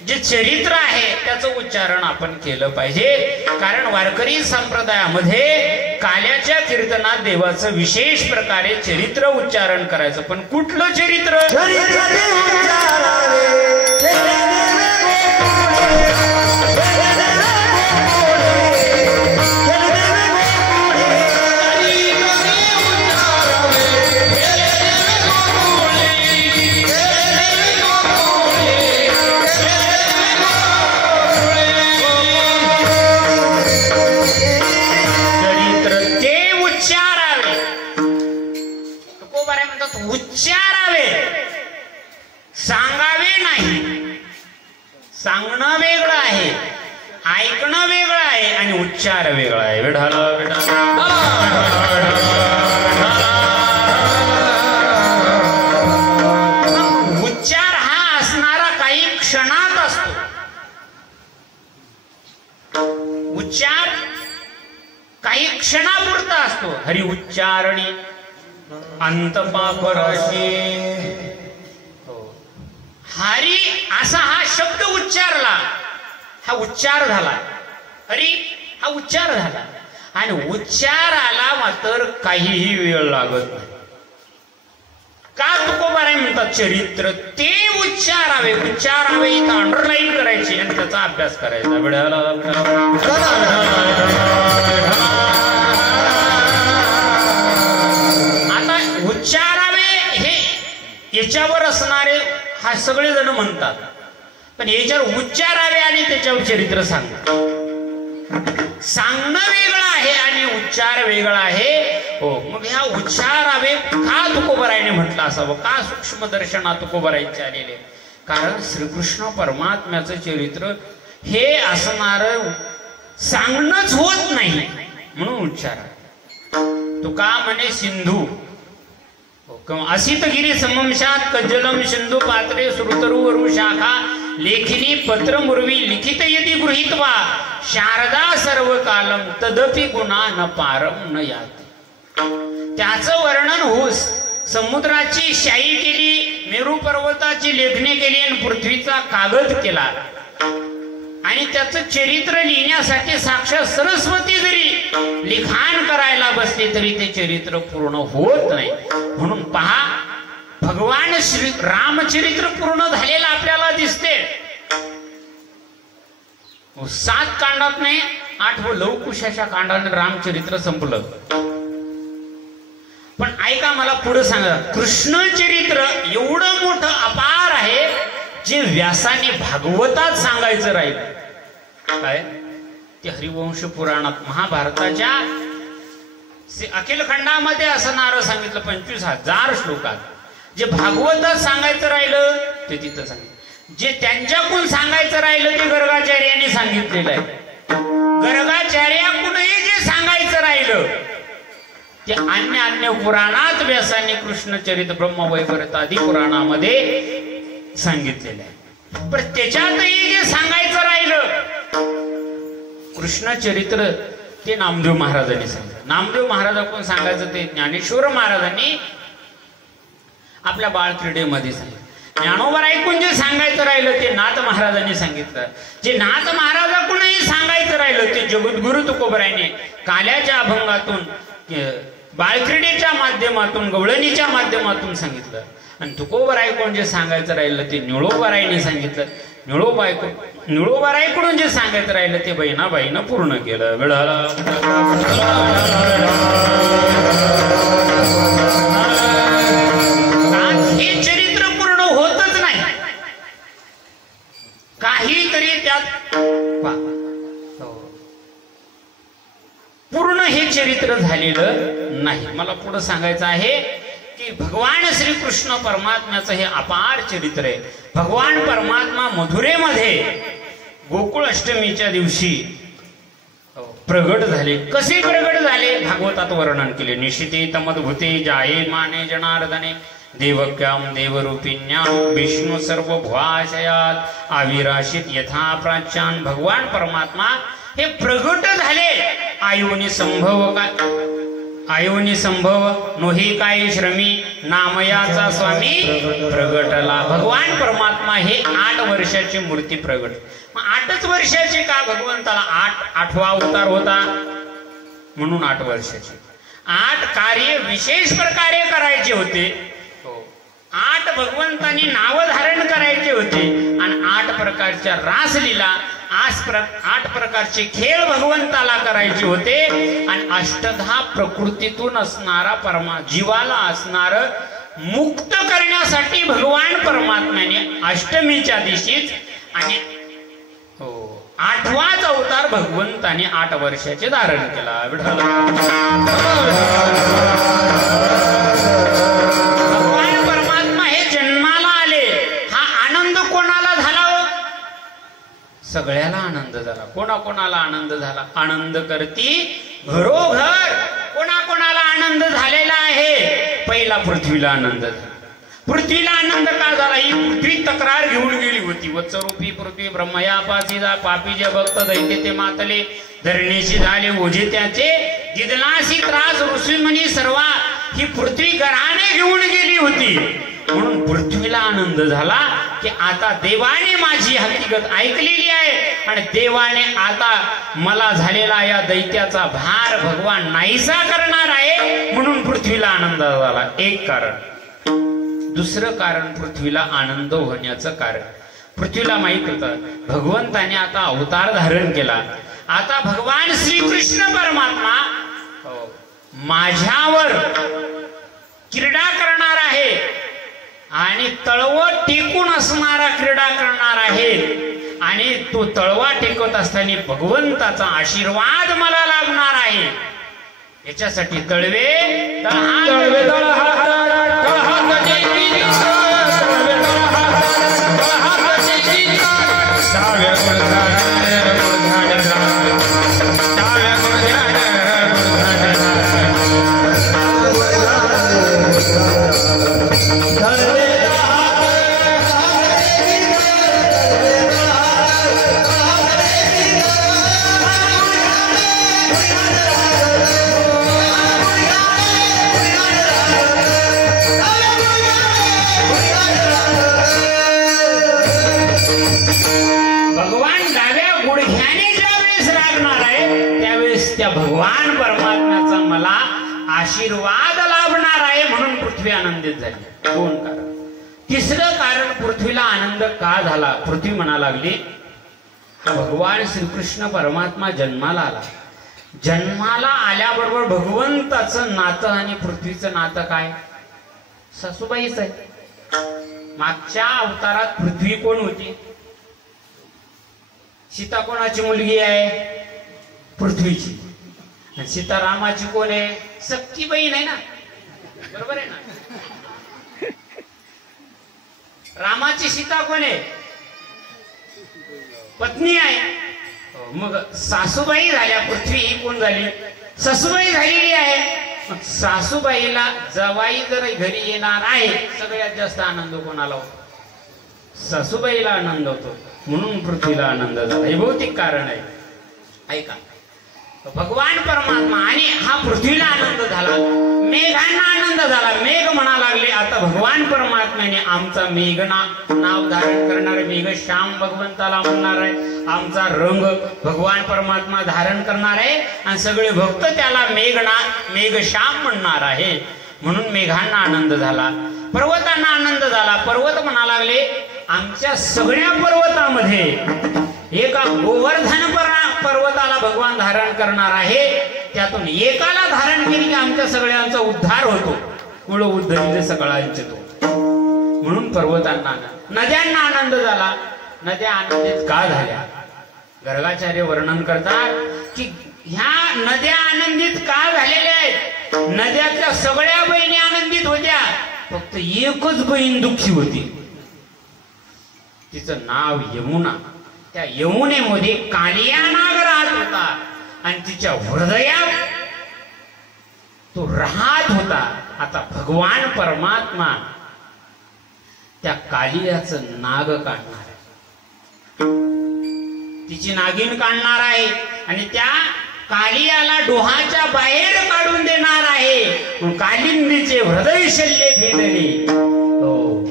जे चरित्र आहे त्याचं उच्चारण आपण केलं पाहिजे. कारण वारकरी संप्रदायामध्ये काल्याच्या कीर्तनात देवाचं विशेष प्रकारे चरित्र उच्चारण करायचं. पण कुठलं चरित्र? सांगावे नाही. सांगणं वेगळं आहे, ऐकणं वेगळं आहे आणि उच्चार वेगळा आहे. विठाला उच्चार हा असणारा काही क्षणात असतो. उच्चार काही क्षणापुरता असतो. हरी उच्चारणी अंतपापराशी हरी असा हा शब्द उच्चारला, हा उच्चार झाला. हरी हा उच्चार झाला आणि उच्चाराला मात्र काहीही वेळ लागत नाही. का तुकोबाराय म्हणतात चरित्र ते उच्चारावे. उच्चारावे इथं अंडरलाईन करायची आणि त्याचा अभ्यास करायचा. आता उच्चारावे हे याच्यावर असणारे हा सगळेजण म्हणतात, पण याच्यावर उच्चारावे आणि त्याच्यावर चरित्र सांगतात. सांगणं वेगळं आहे आणि उच्चार वेगळा आहे. हो, मग ह्या उच्चारावे का तुकोबरायाने म्हटलं असावं? का सूक्ष्म दर्शना तुकोबरायांचे आलेले? कारण श्रीकृष्ण परमात्म्याचं चरित्र हे असणार सांगणंच होत नाही म्हणून उच्चार. तुका म्हणे सिंधू असितगिरी समंशात कज्जलम सिंधू पात्रे श्रुतरुवरु शाखा लेखिनी पत्र मुर्वी लिखित यदि गृहीत्वा शारदा सर्व कालम तदपि गुणा न पारम न याति. त्याचं वर्णन होस समुद्राची शाई केली, मेरू पर्वताची लेखणी केली आणि पृथ्वीचा कागद केला आणि त्याचं चरित्र लिहिण्यासाठी साक्षात सरस्वती जरी लिखाण करायला बसली तरी ते चरित्र पूर्ण होत नाही. म्हणून पहा भगवान श्री रामचरित्र पूर्ण झालेलं आपल्याला दिसते. 7 कांडात नाही, 8 लवकुशाच्या कांडाने रामचरित्र संपलं. पण ऐका, मला पुढे सांगा, कृष्णचरित्र एवढं मोठं अपार आहे जे व्यासाने भागवतात सांगायचं राहील. काय ते हरिवंश पुराणात महाभारताच्या अखिलखंडामध्ये असणारं सांगितलं 25,000 श्लोकात. जे भागवतात सांगायचं राहिलं ते तिथं सांगितलं. जे त्यांच्याकडून सांगायचं राहिलं ते गर्गाचार्यांनी सांगितलेलं आहे. गर्गाचार्याकडूनही जे सांगायचं राहिलं ते अन्य पुराणात व्यासांनी कृष्णचरित्र ब्रह्मवैवर्त आदी पुराणामध्ये सांगितलेलं आहे. पण त्याच्यातही जे सांगायचं राहिलं कृष्णचरित्र ते नामदेव महाराजांनी सांगितलं. नामदेव महाराजांकडून सांगायचं ते ज्ञानेश्वर महाराजांनी आपल्या बाळक्रीडेमध्ये सांगितलं. ज्ञानोबर ऐकून जे सांगायचं राहिलं ते नाथ महाराजांनी सांगितलं. जे नाथ महाराजांकडूनही सांगायचं राहिलं ते जगद्गुरु तुकोबरायाने काल्याच्या अभंगातून, बाळक्रीडेच्या माध्यमातून, गवळणीच्या माध्यमातून सांगितलं. आणि तुकोबरायकडून जे सांगायचं राहिलं ते निळोबारायने सांगितलं. निळोबारायकडून जे सांगायचं राहिलं ते बहिणाबाईनं पूर्ण केलं. हे चरित्र पूर्ण होतच नाही, काहीतरी त्यात पूर्ण हे चरित्र झालेलं नाही. मला पुढे सांगायचं आहे की भगवान श्रीकृष्ण परमात्म्याचं हे अपार चरित्र आहे. भगवान परमात्मा मथुरेमध्ये गोकुळ अष्टमीच्या दिवशी प्रगट झाले. कसे प्रगट झाले भागवतात वर्णन केले. निशिते तमद्भूते जाये माने जनार्दने देवक्याम देवरूपिण्याम विष्णू सर्व भुवाशयात आविराशित यथा प्राच्यान. भगवान परमात्मा हे प्रगट झाले. आयोनी संभव नोही काय श्रमी नामयाचा स्वामी प्रगटला. भगवान परमात्मा हे 8 वर्षाची मूर्ती प्रगट. मग 8च वर्षाचे का भगवंताला 8वा अवतार होता म्हणून 8 वर्षाचे. 8 कार्य विशेष प्रकारे करायचे होते. 8 भगवंतांनी नाव धारण करायचे होते आणि 8 प्रकारच्या रासलीला 8 प्रकारचे खेळ भगवंताला करायचे होते. आणि 8 प्रकृतीतून असणारा जीवाला असणार मुक्त करण्यासाठी भगवान परमात्म्याने अष्टमीच्या दिवशीच आणि 8वाच अवतार भगवंताने 8 वर्षाचे धारण केला. भगवान परमात्मा हे जन्माला आले. हा आनंद कोणाला झाला? सगळ्याला आनंद झाला. कोणाकोणाला आनंद झाला? आनंद करती घरोघर. कोणाकोणाला आनंद झालेला आहे? पहिला पृथ्वीला आनंद झाला. पृथ्वीला आनंद का झाला? ही पृथ्वी तक्रार घेऊन गेली होती. वत्सरूपी पृथ्वी ब्रह्मयापासी जा पापीचे भक्त दैत्य ते मातले धरणीशी झाले ओझे त्याचे दिदलासी त्रास ऋषीमुनी सर्वा. ही पृथ्वी घराने घेऊन गेली होती. म्हणून पृथ्वीला आनंद झाला की आता देवाने माझी हकीकत ऐकलेली आहे आणि देवाने आता मला झालेला या दैत्याचा भार भगवान नाहीसा करणार आहे. म्हणून पृथ्वीला आनंद झाला. एक कारण. दुसरं कारण पृथ्वीला आनंद होण्याचं कारण, पृथ्वीला माहित होतं भगवंताने आता अवतार धारण केला. आता भगवान श्रीकृष्ण परमात्मा माझ्यावर क्रीडा करणार आहे आणि तळवट टेकून असणारा क्रीडा करणार आहे. आणि तो तळवा टेकत असताना भगवंताचा आशीर्वाद मला लाभणार आहे. याच्यासाठी तळवे भगवान परमात्म्याचा मला आशीर्वाद लाभणार आहे म्हणून पृथ्वी आनंदित झाली. दोन कारण. तिसरं कारण, पृथ्वीला आनंद का झाला? पृथ्वी म्हणा लागली, भगवान श्रीकृष्ण परमात्मा जन्माला आला. जन्माला आल्याबरोबर भगवंताचं नातं आणि पृथ्वीचं नातं काय? सासूबाईच आहे. मागच्या अवतारात पृथ्वी कोण होती? सीता कोणाची मुलगी आहे? पृथ्वीची. आणि सीता रामाची कोण आहे? सख्खी बहीण आहे ना, बरोबर आहे ना. रामाची सीता कोण आहे? पत्नी आहे. मग सासूबाई झाल्या, पृथ्वी ही कोण झाली? सासूबाई झालेली आहे. मग सासूबाईला जवाई जर घरी येणार आहे, सगळ्यात जास्त आनंद कोणाला होतो? सासूबाईला आनंद होतो, म्हणून पृथ्वीला आनंद झाला. हे भौतिक कारण आहे. ऐका, भगवान परमात्मा आणि हा पृथ्वीला आनंद झाला, मेघांना आनंद झाला. मेघ म्हणा लागले, आता भगवान परमात्म्याने आमचा मेघना नाव धारण करणारे मेघ श्याम भगवंताला म्हणणार आहे. आमचा रंग भगवान परमात्मा धारण करणार आहे आणि सगळे भक्त त्याला मेघ श्याम म्हणणार आहे. म्हणून मेघांना आनंद झाला, पर्वतांना आनंद झाला. पर्वत म्हणा लागले, आमच्या सगळ्या पर्वतामध्ये एका गोवर्धन पर्वताला भगवान धारण करणार आहे. त्यातून एकाला धारण केली की आमच्या सगळ्यांचा उद्धार होतो. कुळ उद्धरिले सगळ्यांचे तो. म्हणून पर्वतांना, नद्यांना आनंद झाला. नद्या आनंदित का झाल्या? गर्गाचार्य वर्णन करतात की ह्या नद्या आनंदित का झालेल्या आहेत? नद्याच्या सगळ्या बहिणी आनंदित होत्या, फक्त एकच बहीण दुःखी होती. तिचं नाव यमुना. त्या यमुनेमध्ये कालिया नाग राहत होता आणि तिच्या हृदयात तो राहत होता. आता भगवान परमात्मा त्या कालियाचं नाग काढणार आहे, तिची नागिन काढणार आहे आणि त्या कालियाला डोहाच्या बाहेर काढून देणार आहे. कालिंदीचे हृदय शल्य फेडले. हो,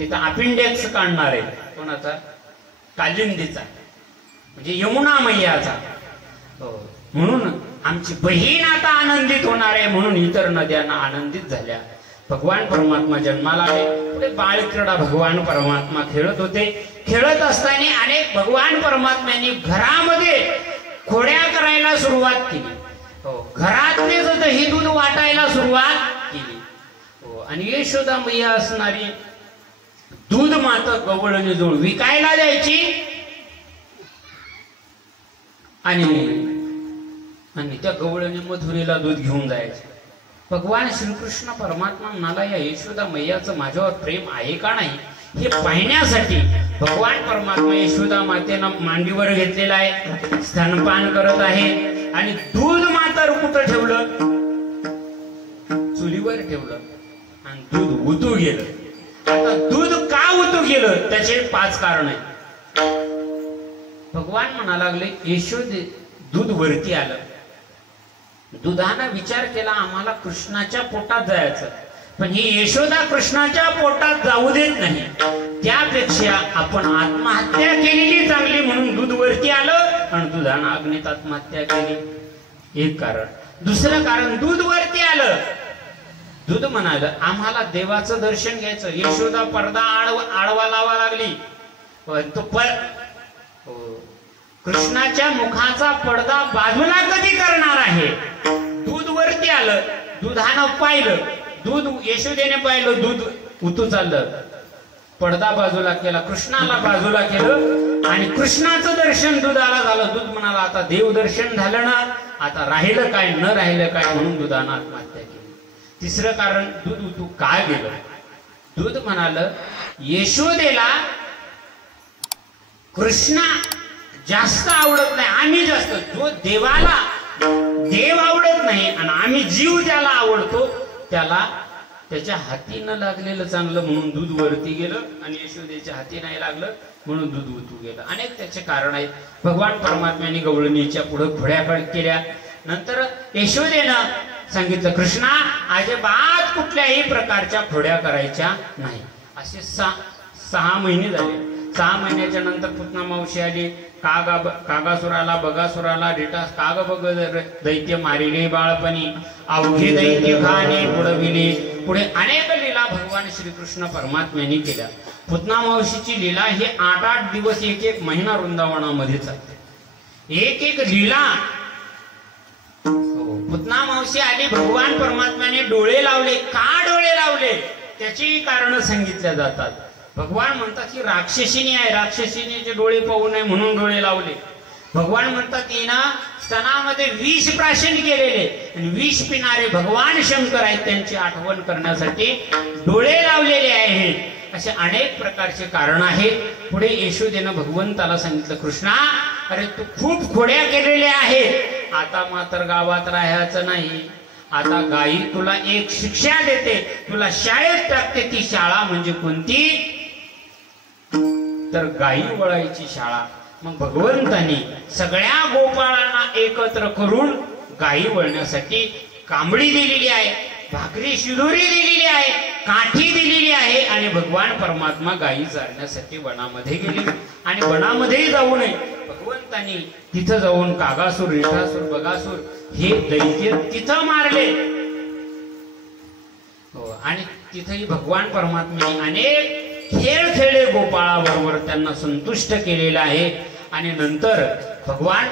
तिथं अपेंडेक्स काढणार आहे. कोणाचा? कालिंदीचा, म्हणजे यमुना मैयाचा. म्हणून आमची बहीण आता आनंदित होणार आहे, म्हणून इतर नद्यांना आनंदित झाल्या. भगवान परमात्मा जन्माला आले. पुढे बाळक्रीडा भगवान परमात्मा खेळत होते. खेळत असताना अनेक भगवान परमात्म्यांनी घरामध्ये खोड्या करायला सुरुवात केली. घरातले दही दूध वाटायला सुरुवात केली. आणि यशोदा मैया असणारी दूध माता गवळणी जवळ विकायला द्यायची आणि त्या गवळणी मथुरेला दूध घेऊन जायचे. भगवान श्रीकृष्ण परमात्मा म्हणाला, या यशोदा मैयाचं माझ्यावर प्रेम आहे का नाही हे पाहण्यासाठी भगवान परमात्मा यशोदा मातेनं मांडीवर घेतलेला आहे, स्तनपान करत आहे. आणि दूध मातर कुठं ठेवलं? चुलीवर ठेवलं आणि दूध उतू गेलं. आता दूध का उतू गेलं? त्याचे 5 कारण आहेत. भगवान म्हणा लागले, यशोदे दूध वरती आलं. दुधानं विचार केला, आम्हाला कृष्णाच्या पोटात जायचं, पण ही यशोदा कृष्णाच्या पोटात जाऊ देत नाही. त्यापेक्षा आपण आत्महत्या केलेली चांगली, म्हणून दूध वरती आलं आणि दुधानं अग्नीत आत्महत्या केली. एक कारण. दुसरं कारण, दूध वरती आलं. दूध म्हणालं, आम्हाला देवाचं दर्शन घ्यायचं. यशोदा पडदा आडवा लावा लागली. तो कृष्णाच्या मुखाचा पडदा बाजूला कधी करणार आहे? दूध वरती आलं, दुधानं पाहिलं, दूध यशोदेने पाहिलं, दूध उतू चाललं. पडदा बाजूला केला, कृष्णाला बाजूला केलं आणि कृष्णाचं दर्शन दुधाला झालं. दूध म्हणाला, आता देव दर्शन झालं ना, आता राहिलं काय न राहिलं काय, म्हणून दुधानं आत्महत्या केली. तिसरं कारण, दूध उतू का गेलं? दूध म्हणालं, यशोदेला कृष्ण जास्त आवडत नाही, आम्ही जास्त. जो देवाला देव आवडत नाही आणि आम्ही जीव ज्याला आवडतो त्याला त्याच्या हाती न लागलेलं चांगलं, म्हणून दूध वरती गेलं. आणि यशोदेच्या हाती नाही लागलं म्हणून दूध उतू गेलं. अनेक त्याचे कारण आहेत. भगवान परमात्म्याने गवळणीच्या पुढे घोड्या केल्या. नंतर यशोदेनं सांगितलं, कृष्णा अजिबात कुठल्याही प्रकारच्या खोड्या करायच्या नाही. असे 6 महिने झाले. 6 महिन्याच्या नंतर पुतना मावशी आली. कागासुराला बगासुराला डेटास काग बग दैत्य मारिले बाळपणी, अवघे दैत्य खाणे बुडविले. पुढे अनेक लीला भगवान श्रीकृष्ण परमात्म्यांनी केल्या. पुतना मावशीची लीला ही 8-8 दिवस 1-1 महिना वृंदावनामध्ये चालते. एक लीला. पुतना मावशी आली, भगवान परमात्म्याने डोळे लावले. का डोळे लावले त्याची कारण सांगितल्या जातात. भगवान म्हणतात की राक्षसीने आहे, राक्षसीने डोळे पाहू नये म्हणून डोळे लावले. भगवान म्हणतात हिनं स्तनामध्ये विष प्राशन केलेले आणि विष पिणारे भगवान शंकर आहेत, त्यांची आठवण करण्यासाठी डोळे लावलेले आहेत. असे अनेक प्रकारचे कारण आहेत. पुढे यशोदेनं भगवंताला सांगितलं, कृष्णा अरे तू खूप खोड्या केलेल्या आहेत, आता मात्र गावात राहायचं नाही. आता गाई तुला एक शिक्षा देते, तुला शाळेत टाकते. ती शाळा म्हणजे कोणती तर गाई वळायची शाळा. मग भगवंतांनी सगळ्या गोपाळांना एकत्र करून गाई वळण्यासाठी कांबळी दिलेली आहे, भाकरी शिदोरी दिलेली आहे, काठी दिलेली आहे. आणि भगवान परमात्मा गायी चारण्यासाठी वनामध्ये गेले. आणि वनामध्ये जाऊ नये भगवंतांनी तिथं जाऊन कागासूर, रेठासूर, बगासूर हे दैत्य तिथं मारले. आणि तिथेही भगवान परमात्म्याने अनेक खेळ खेळले गोपाळाबरोबर, त्यांना संतुष्ट केलेला आहे. आणि नंतर भगवान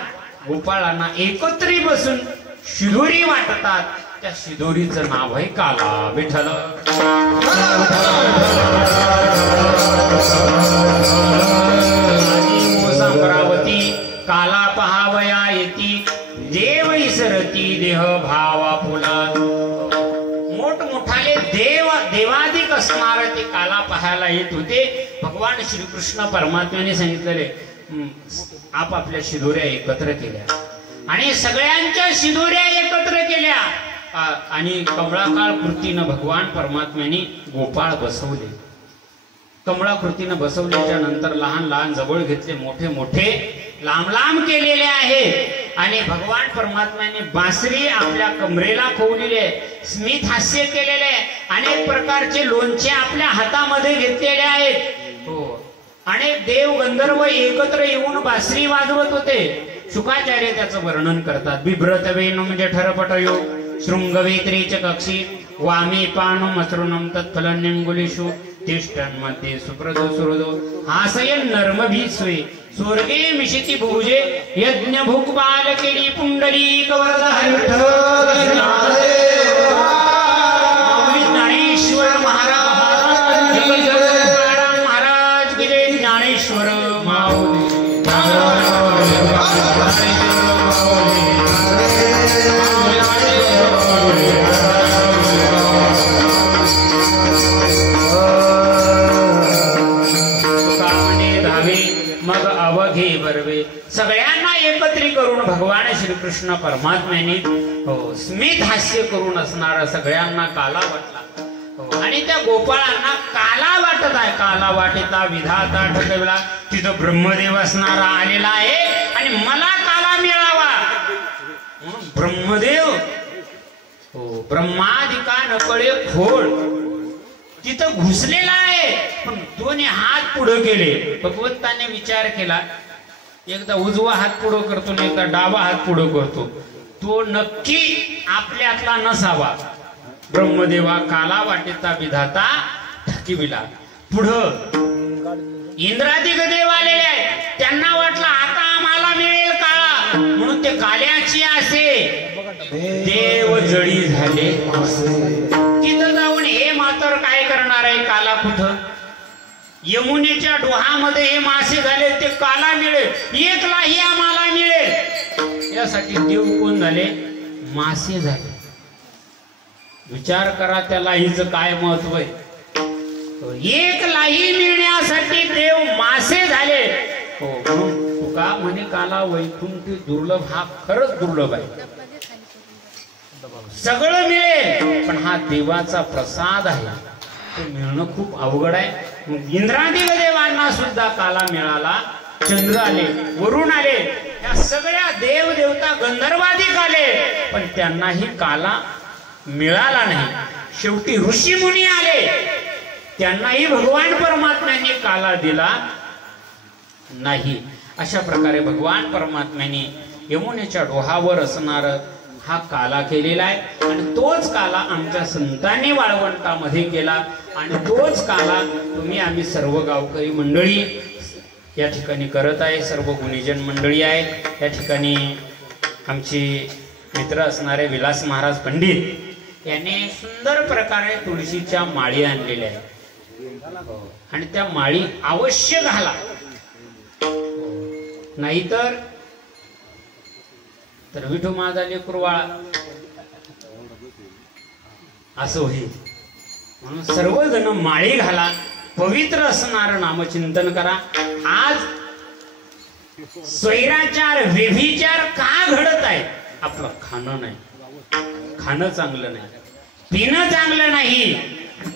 गोपाळांना एकत्री बसून शिदोरी वाटतात. त्या शिदोरीचं नाव आहे काला विठ्ठल. अमरावती काला पहावया येती, देव इसरती देह भावा फुला. मोठमोठाले देवाधिक असणार ते काला पाहायला येत होते. भगवान श्रीकृष्ण परमात्म्याने सांगितलेले आपापल्या शिदोऱ्या एकत्र केल्या आणि सगळ्यांच्या शिदोऱ्या एकत्र केल्या. आणि कमळाकाळ कृतीनं भगवान परमात्म्याने गोपाळ बसवले. कमळाकृतीनं बसवल्याच्या नंतर लहान लहान जवळ घेतले, मोठे मोठे लांब लांब केलेले आहे. आणि भगवान परमात्म्याने बासरी आपल्या कमरेला खवलेली आहे, स्मित हास्य केलेले आहे, अनेक प्रकारचे लोणचे आपल्या हातामध्ये घेतलेले आहेत. हो, अनेक देव गंधर्व एकत्र येऊन बासरी वाजवत होते. शुकाचार्य त्याचं वर्णन करतात. बिभ्रत वेणू म्हणजे ठरपटयो, शृंगवेत्रीच कक्षी, वामे पाणू मसृणम तत्फलन्यंगुलिषु, तिष्ठन्मध्ये सुप्रदो सुहृदो, हासयन् नर्मभिस्वे, स्वर्गे मिशिति भुजे, यज्ञ भुक् बालकेली पुंडलीक वरद ज्ञानेश्वर महाराज की जय. ज्ञानेश्वर माऊली मग अवघे बरवे. सगळ्यांना एकत्री करून भगवान श्रीकृष्ण परमात्म्याने स्मित हास्य करून असणारा सगळ्यांना काला वाटला. आणि त्या गोपाळांना काला वाटत आहे. काला वाटेता विधाता ठकविला. तिथं ब्रह्मदेव असणारा आलेला आहे आणि मला काला मिळावा म्हणून ब्रह्मदेव ब्रह्मादिका नकळे खोड तिथं घुसलेला आहे. पण दोन्ही हात पुढे केले. भगवंताने विचार केला, एकदा उजवा हात पुढे करतो आणि एकदा डावा हात पुढे करतो, तो नक्की आपल्यातला नसावा. ब्रह्मदेवा काला वाटेता विधाता ठकिविला. पुढं इंद्रादिक देव आलेले आहेत. त्यांना वाटलं आता आम्हाला मिळेल काळा म्हणून ते काल्याची असे देव जळी झाले. तिथं जाऊन हे मातर काय करणार आहे, काला कुठं? यमुनेच्या डोहामध्ये हे मासे झाले, ते काला मिळेल, एक लाही आम्हाला मिळेल. यासाठी देव कोण झाले? मासे झाले. विचार करा त्या लाहीचं काय महत्व आहे. एक लाही मिळण्यासाठी देव मासे झाले. हो, तुका म्हणे काला वैकुंठी दुर्लभ. हा खरंच दुर्लभ आहे. सगळं मिळेल पण हा देवाचा प्रसाद आहे, तो मिळणं खूप अवघड आहे. इंद्रादी देवांना सुद्धा काला मिळाला. चंद्र आले, वरुण आले, या सगळ्या देव देवता गंधर्वादिक आले पण त्यांनाही काला मिळाला नाही. शेवटी ऋषी मुनी आले, त्यांनाही भगवान परमात्म्याने काला दिला. नाही. अशा प्रकारे भगवान परमात्म्याने यमुनेच्या डोहावर असणार हा काला केलेला आहे आणि तोच काला आमच्या संतांनी वाळवंटामध्ये केला आणि तोच काला आम्ही सर्व गावकरी मंडळी या ठिकाणी करत आहे. सर्व गुणीजन मंडळी आहे. या ठिकाणी आमचे मित्र असणारे विलास महाराज पंडित यांनी सुंदर प्रकारे तुळशीच्या माळी आणलेल्या आहेत आणि त्या माळी अवश्य घाला, नाहीतर विठू माझा लेकुरवाळा असं होईल. म्हणून सर्वजण माळी घाला, पवित्र असणार नामचिंतन करा. आज स्वैराचार व्यभिचार का घडत आहे? आपलं खाणं नाही, खाणं चांगलं नाही, पिणं चांगलं नाही.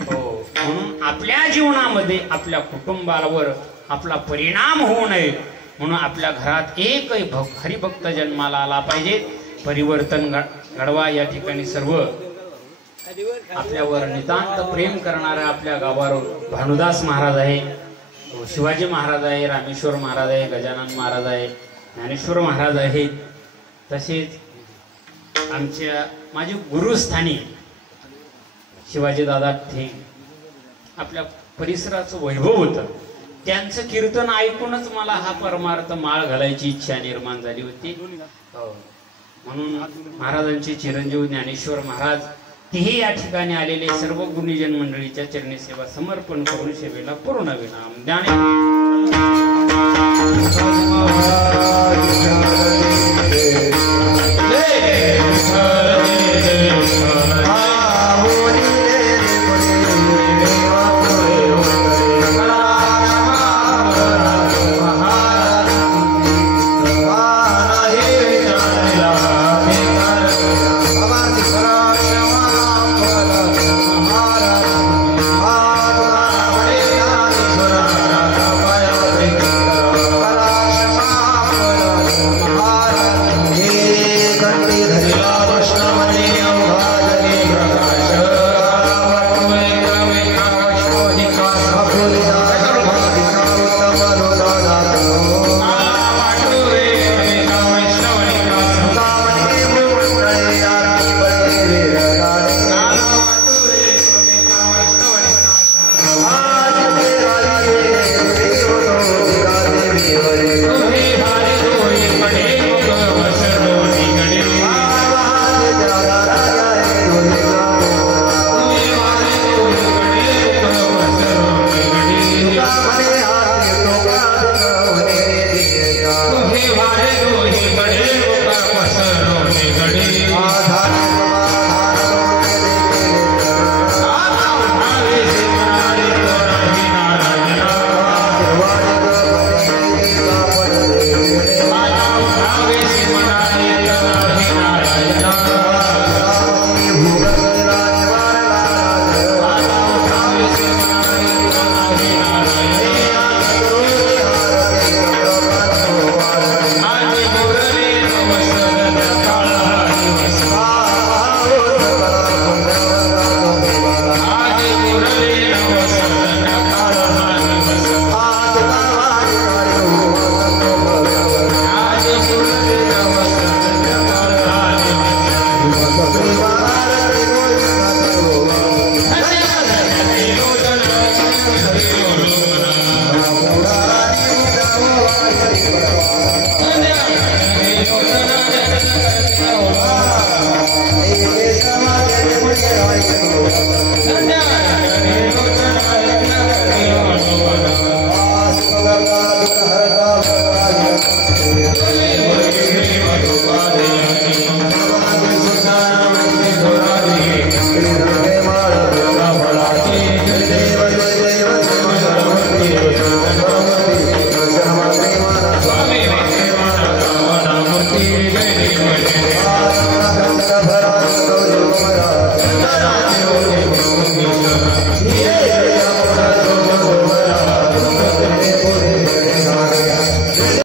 हो, म्हणून आपल्या जीवनामध्ये आपल्या कुटुंबावर आपला परिणाम होऊ नये म्हणून आपल्या घरात एकही हरिभक्त जन्माला आला पाहिजे. परिवर्तन घडवा. या ठिकाणी सर्व आपल्यावर नितांत प्रेम करणारा आपल्या गावावर भानुदास महाराज आहे, शिवाजी महाराज आहे, रामेश्वर महाराज आहे, गजानन महाराज आहे, ज्ञानेश्वर महाराज आहे. तसेच आमच्या माझे गुरुस्थानी शिवाजी दादा ठे आपल्या परिसराचं वैभव होतं. त्यांचं कीर्तन ऐकूनच मला हा परमार्थ माळ घालायची इच्छा निर्माण झाली होती. म्हणून महाराजांचे चिरंजीव ज्ञानेश्वर महाराज तेही या ठिकाणी आलेले सर्व गुणीजन मंडळीच्या चरणी सेवा समर्पण करून सेवेला पूर्ण विराम. ज्ञाने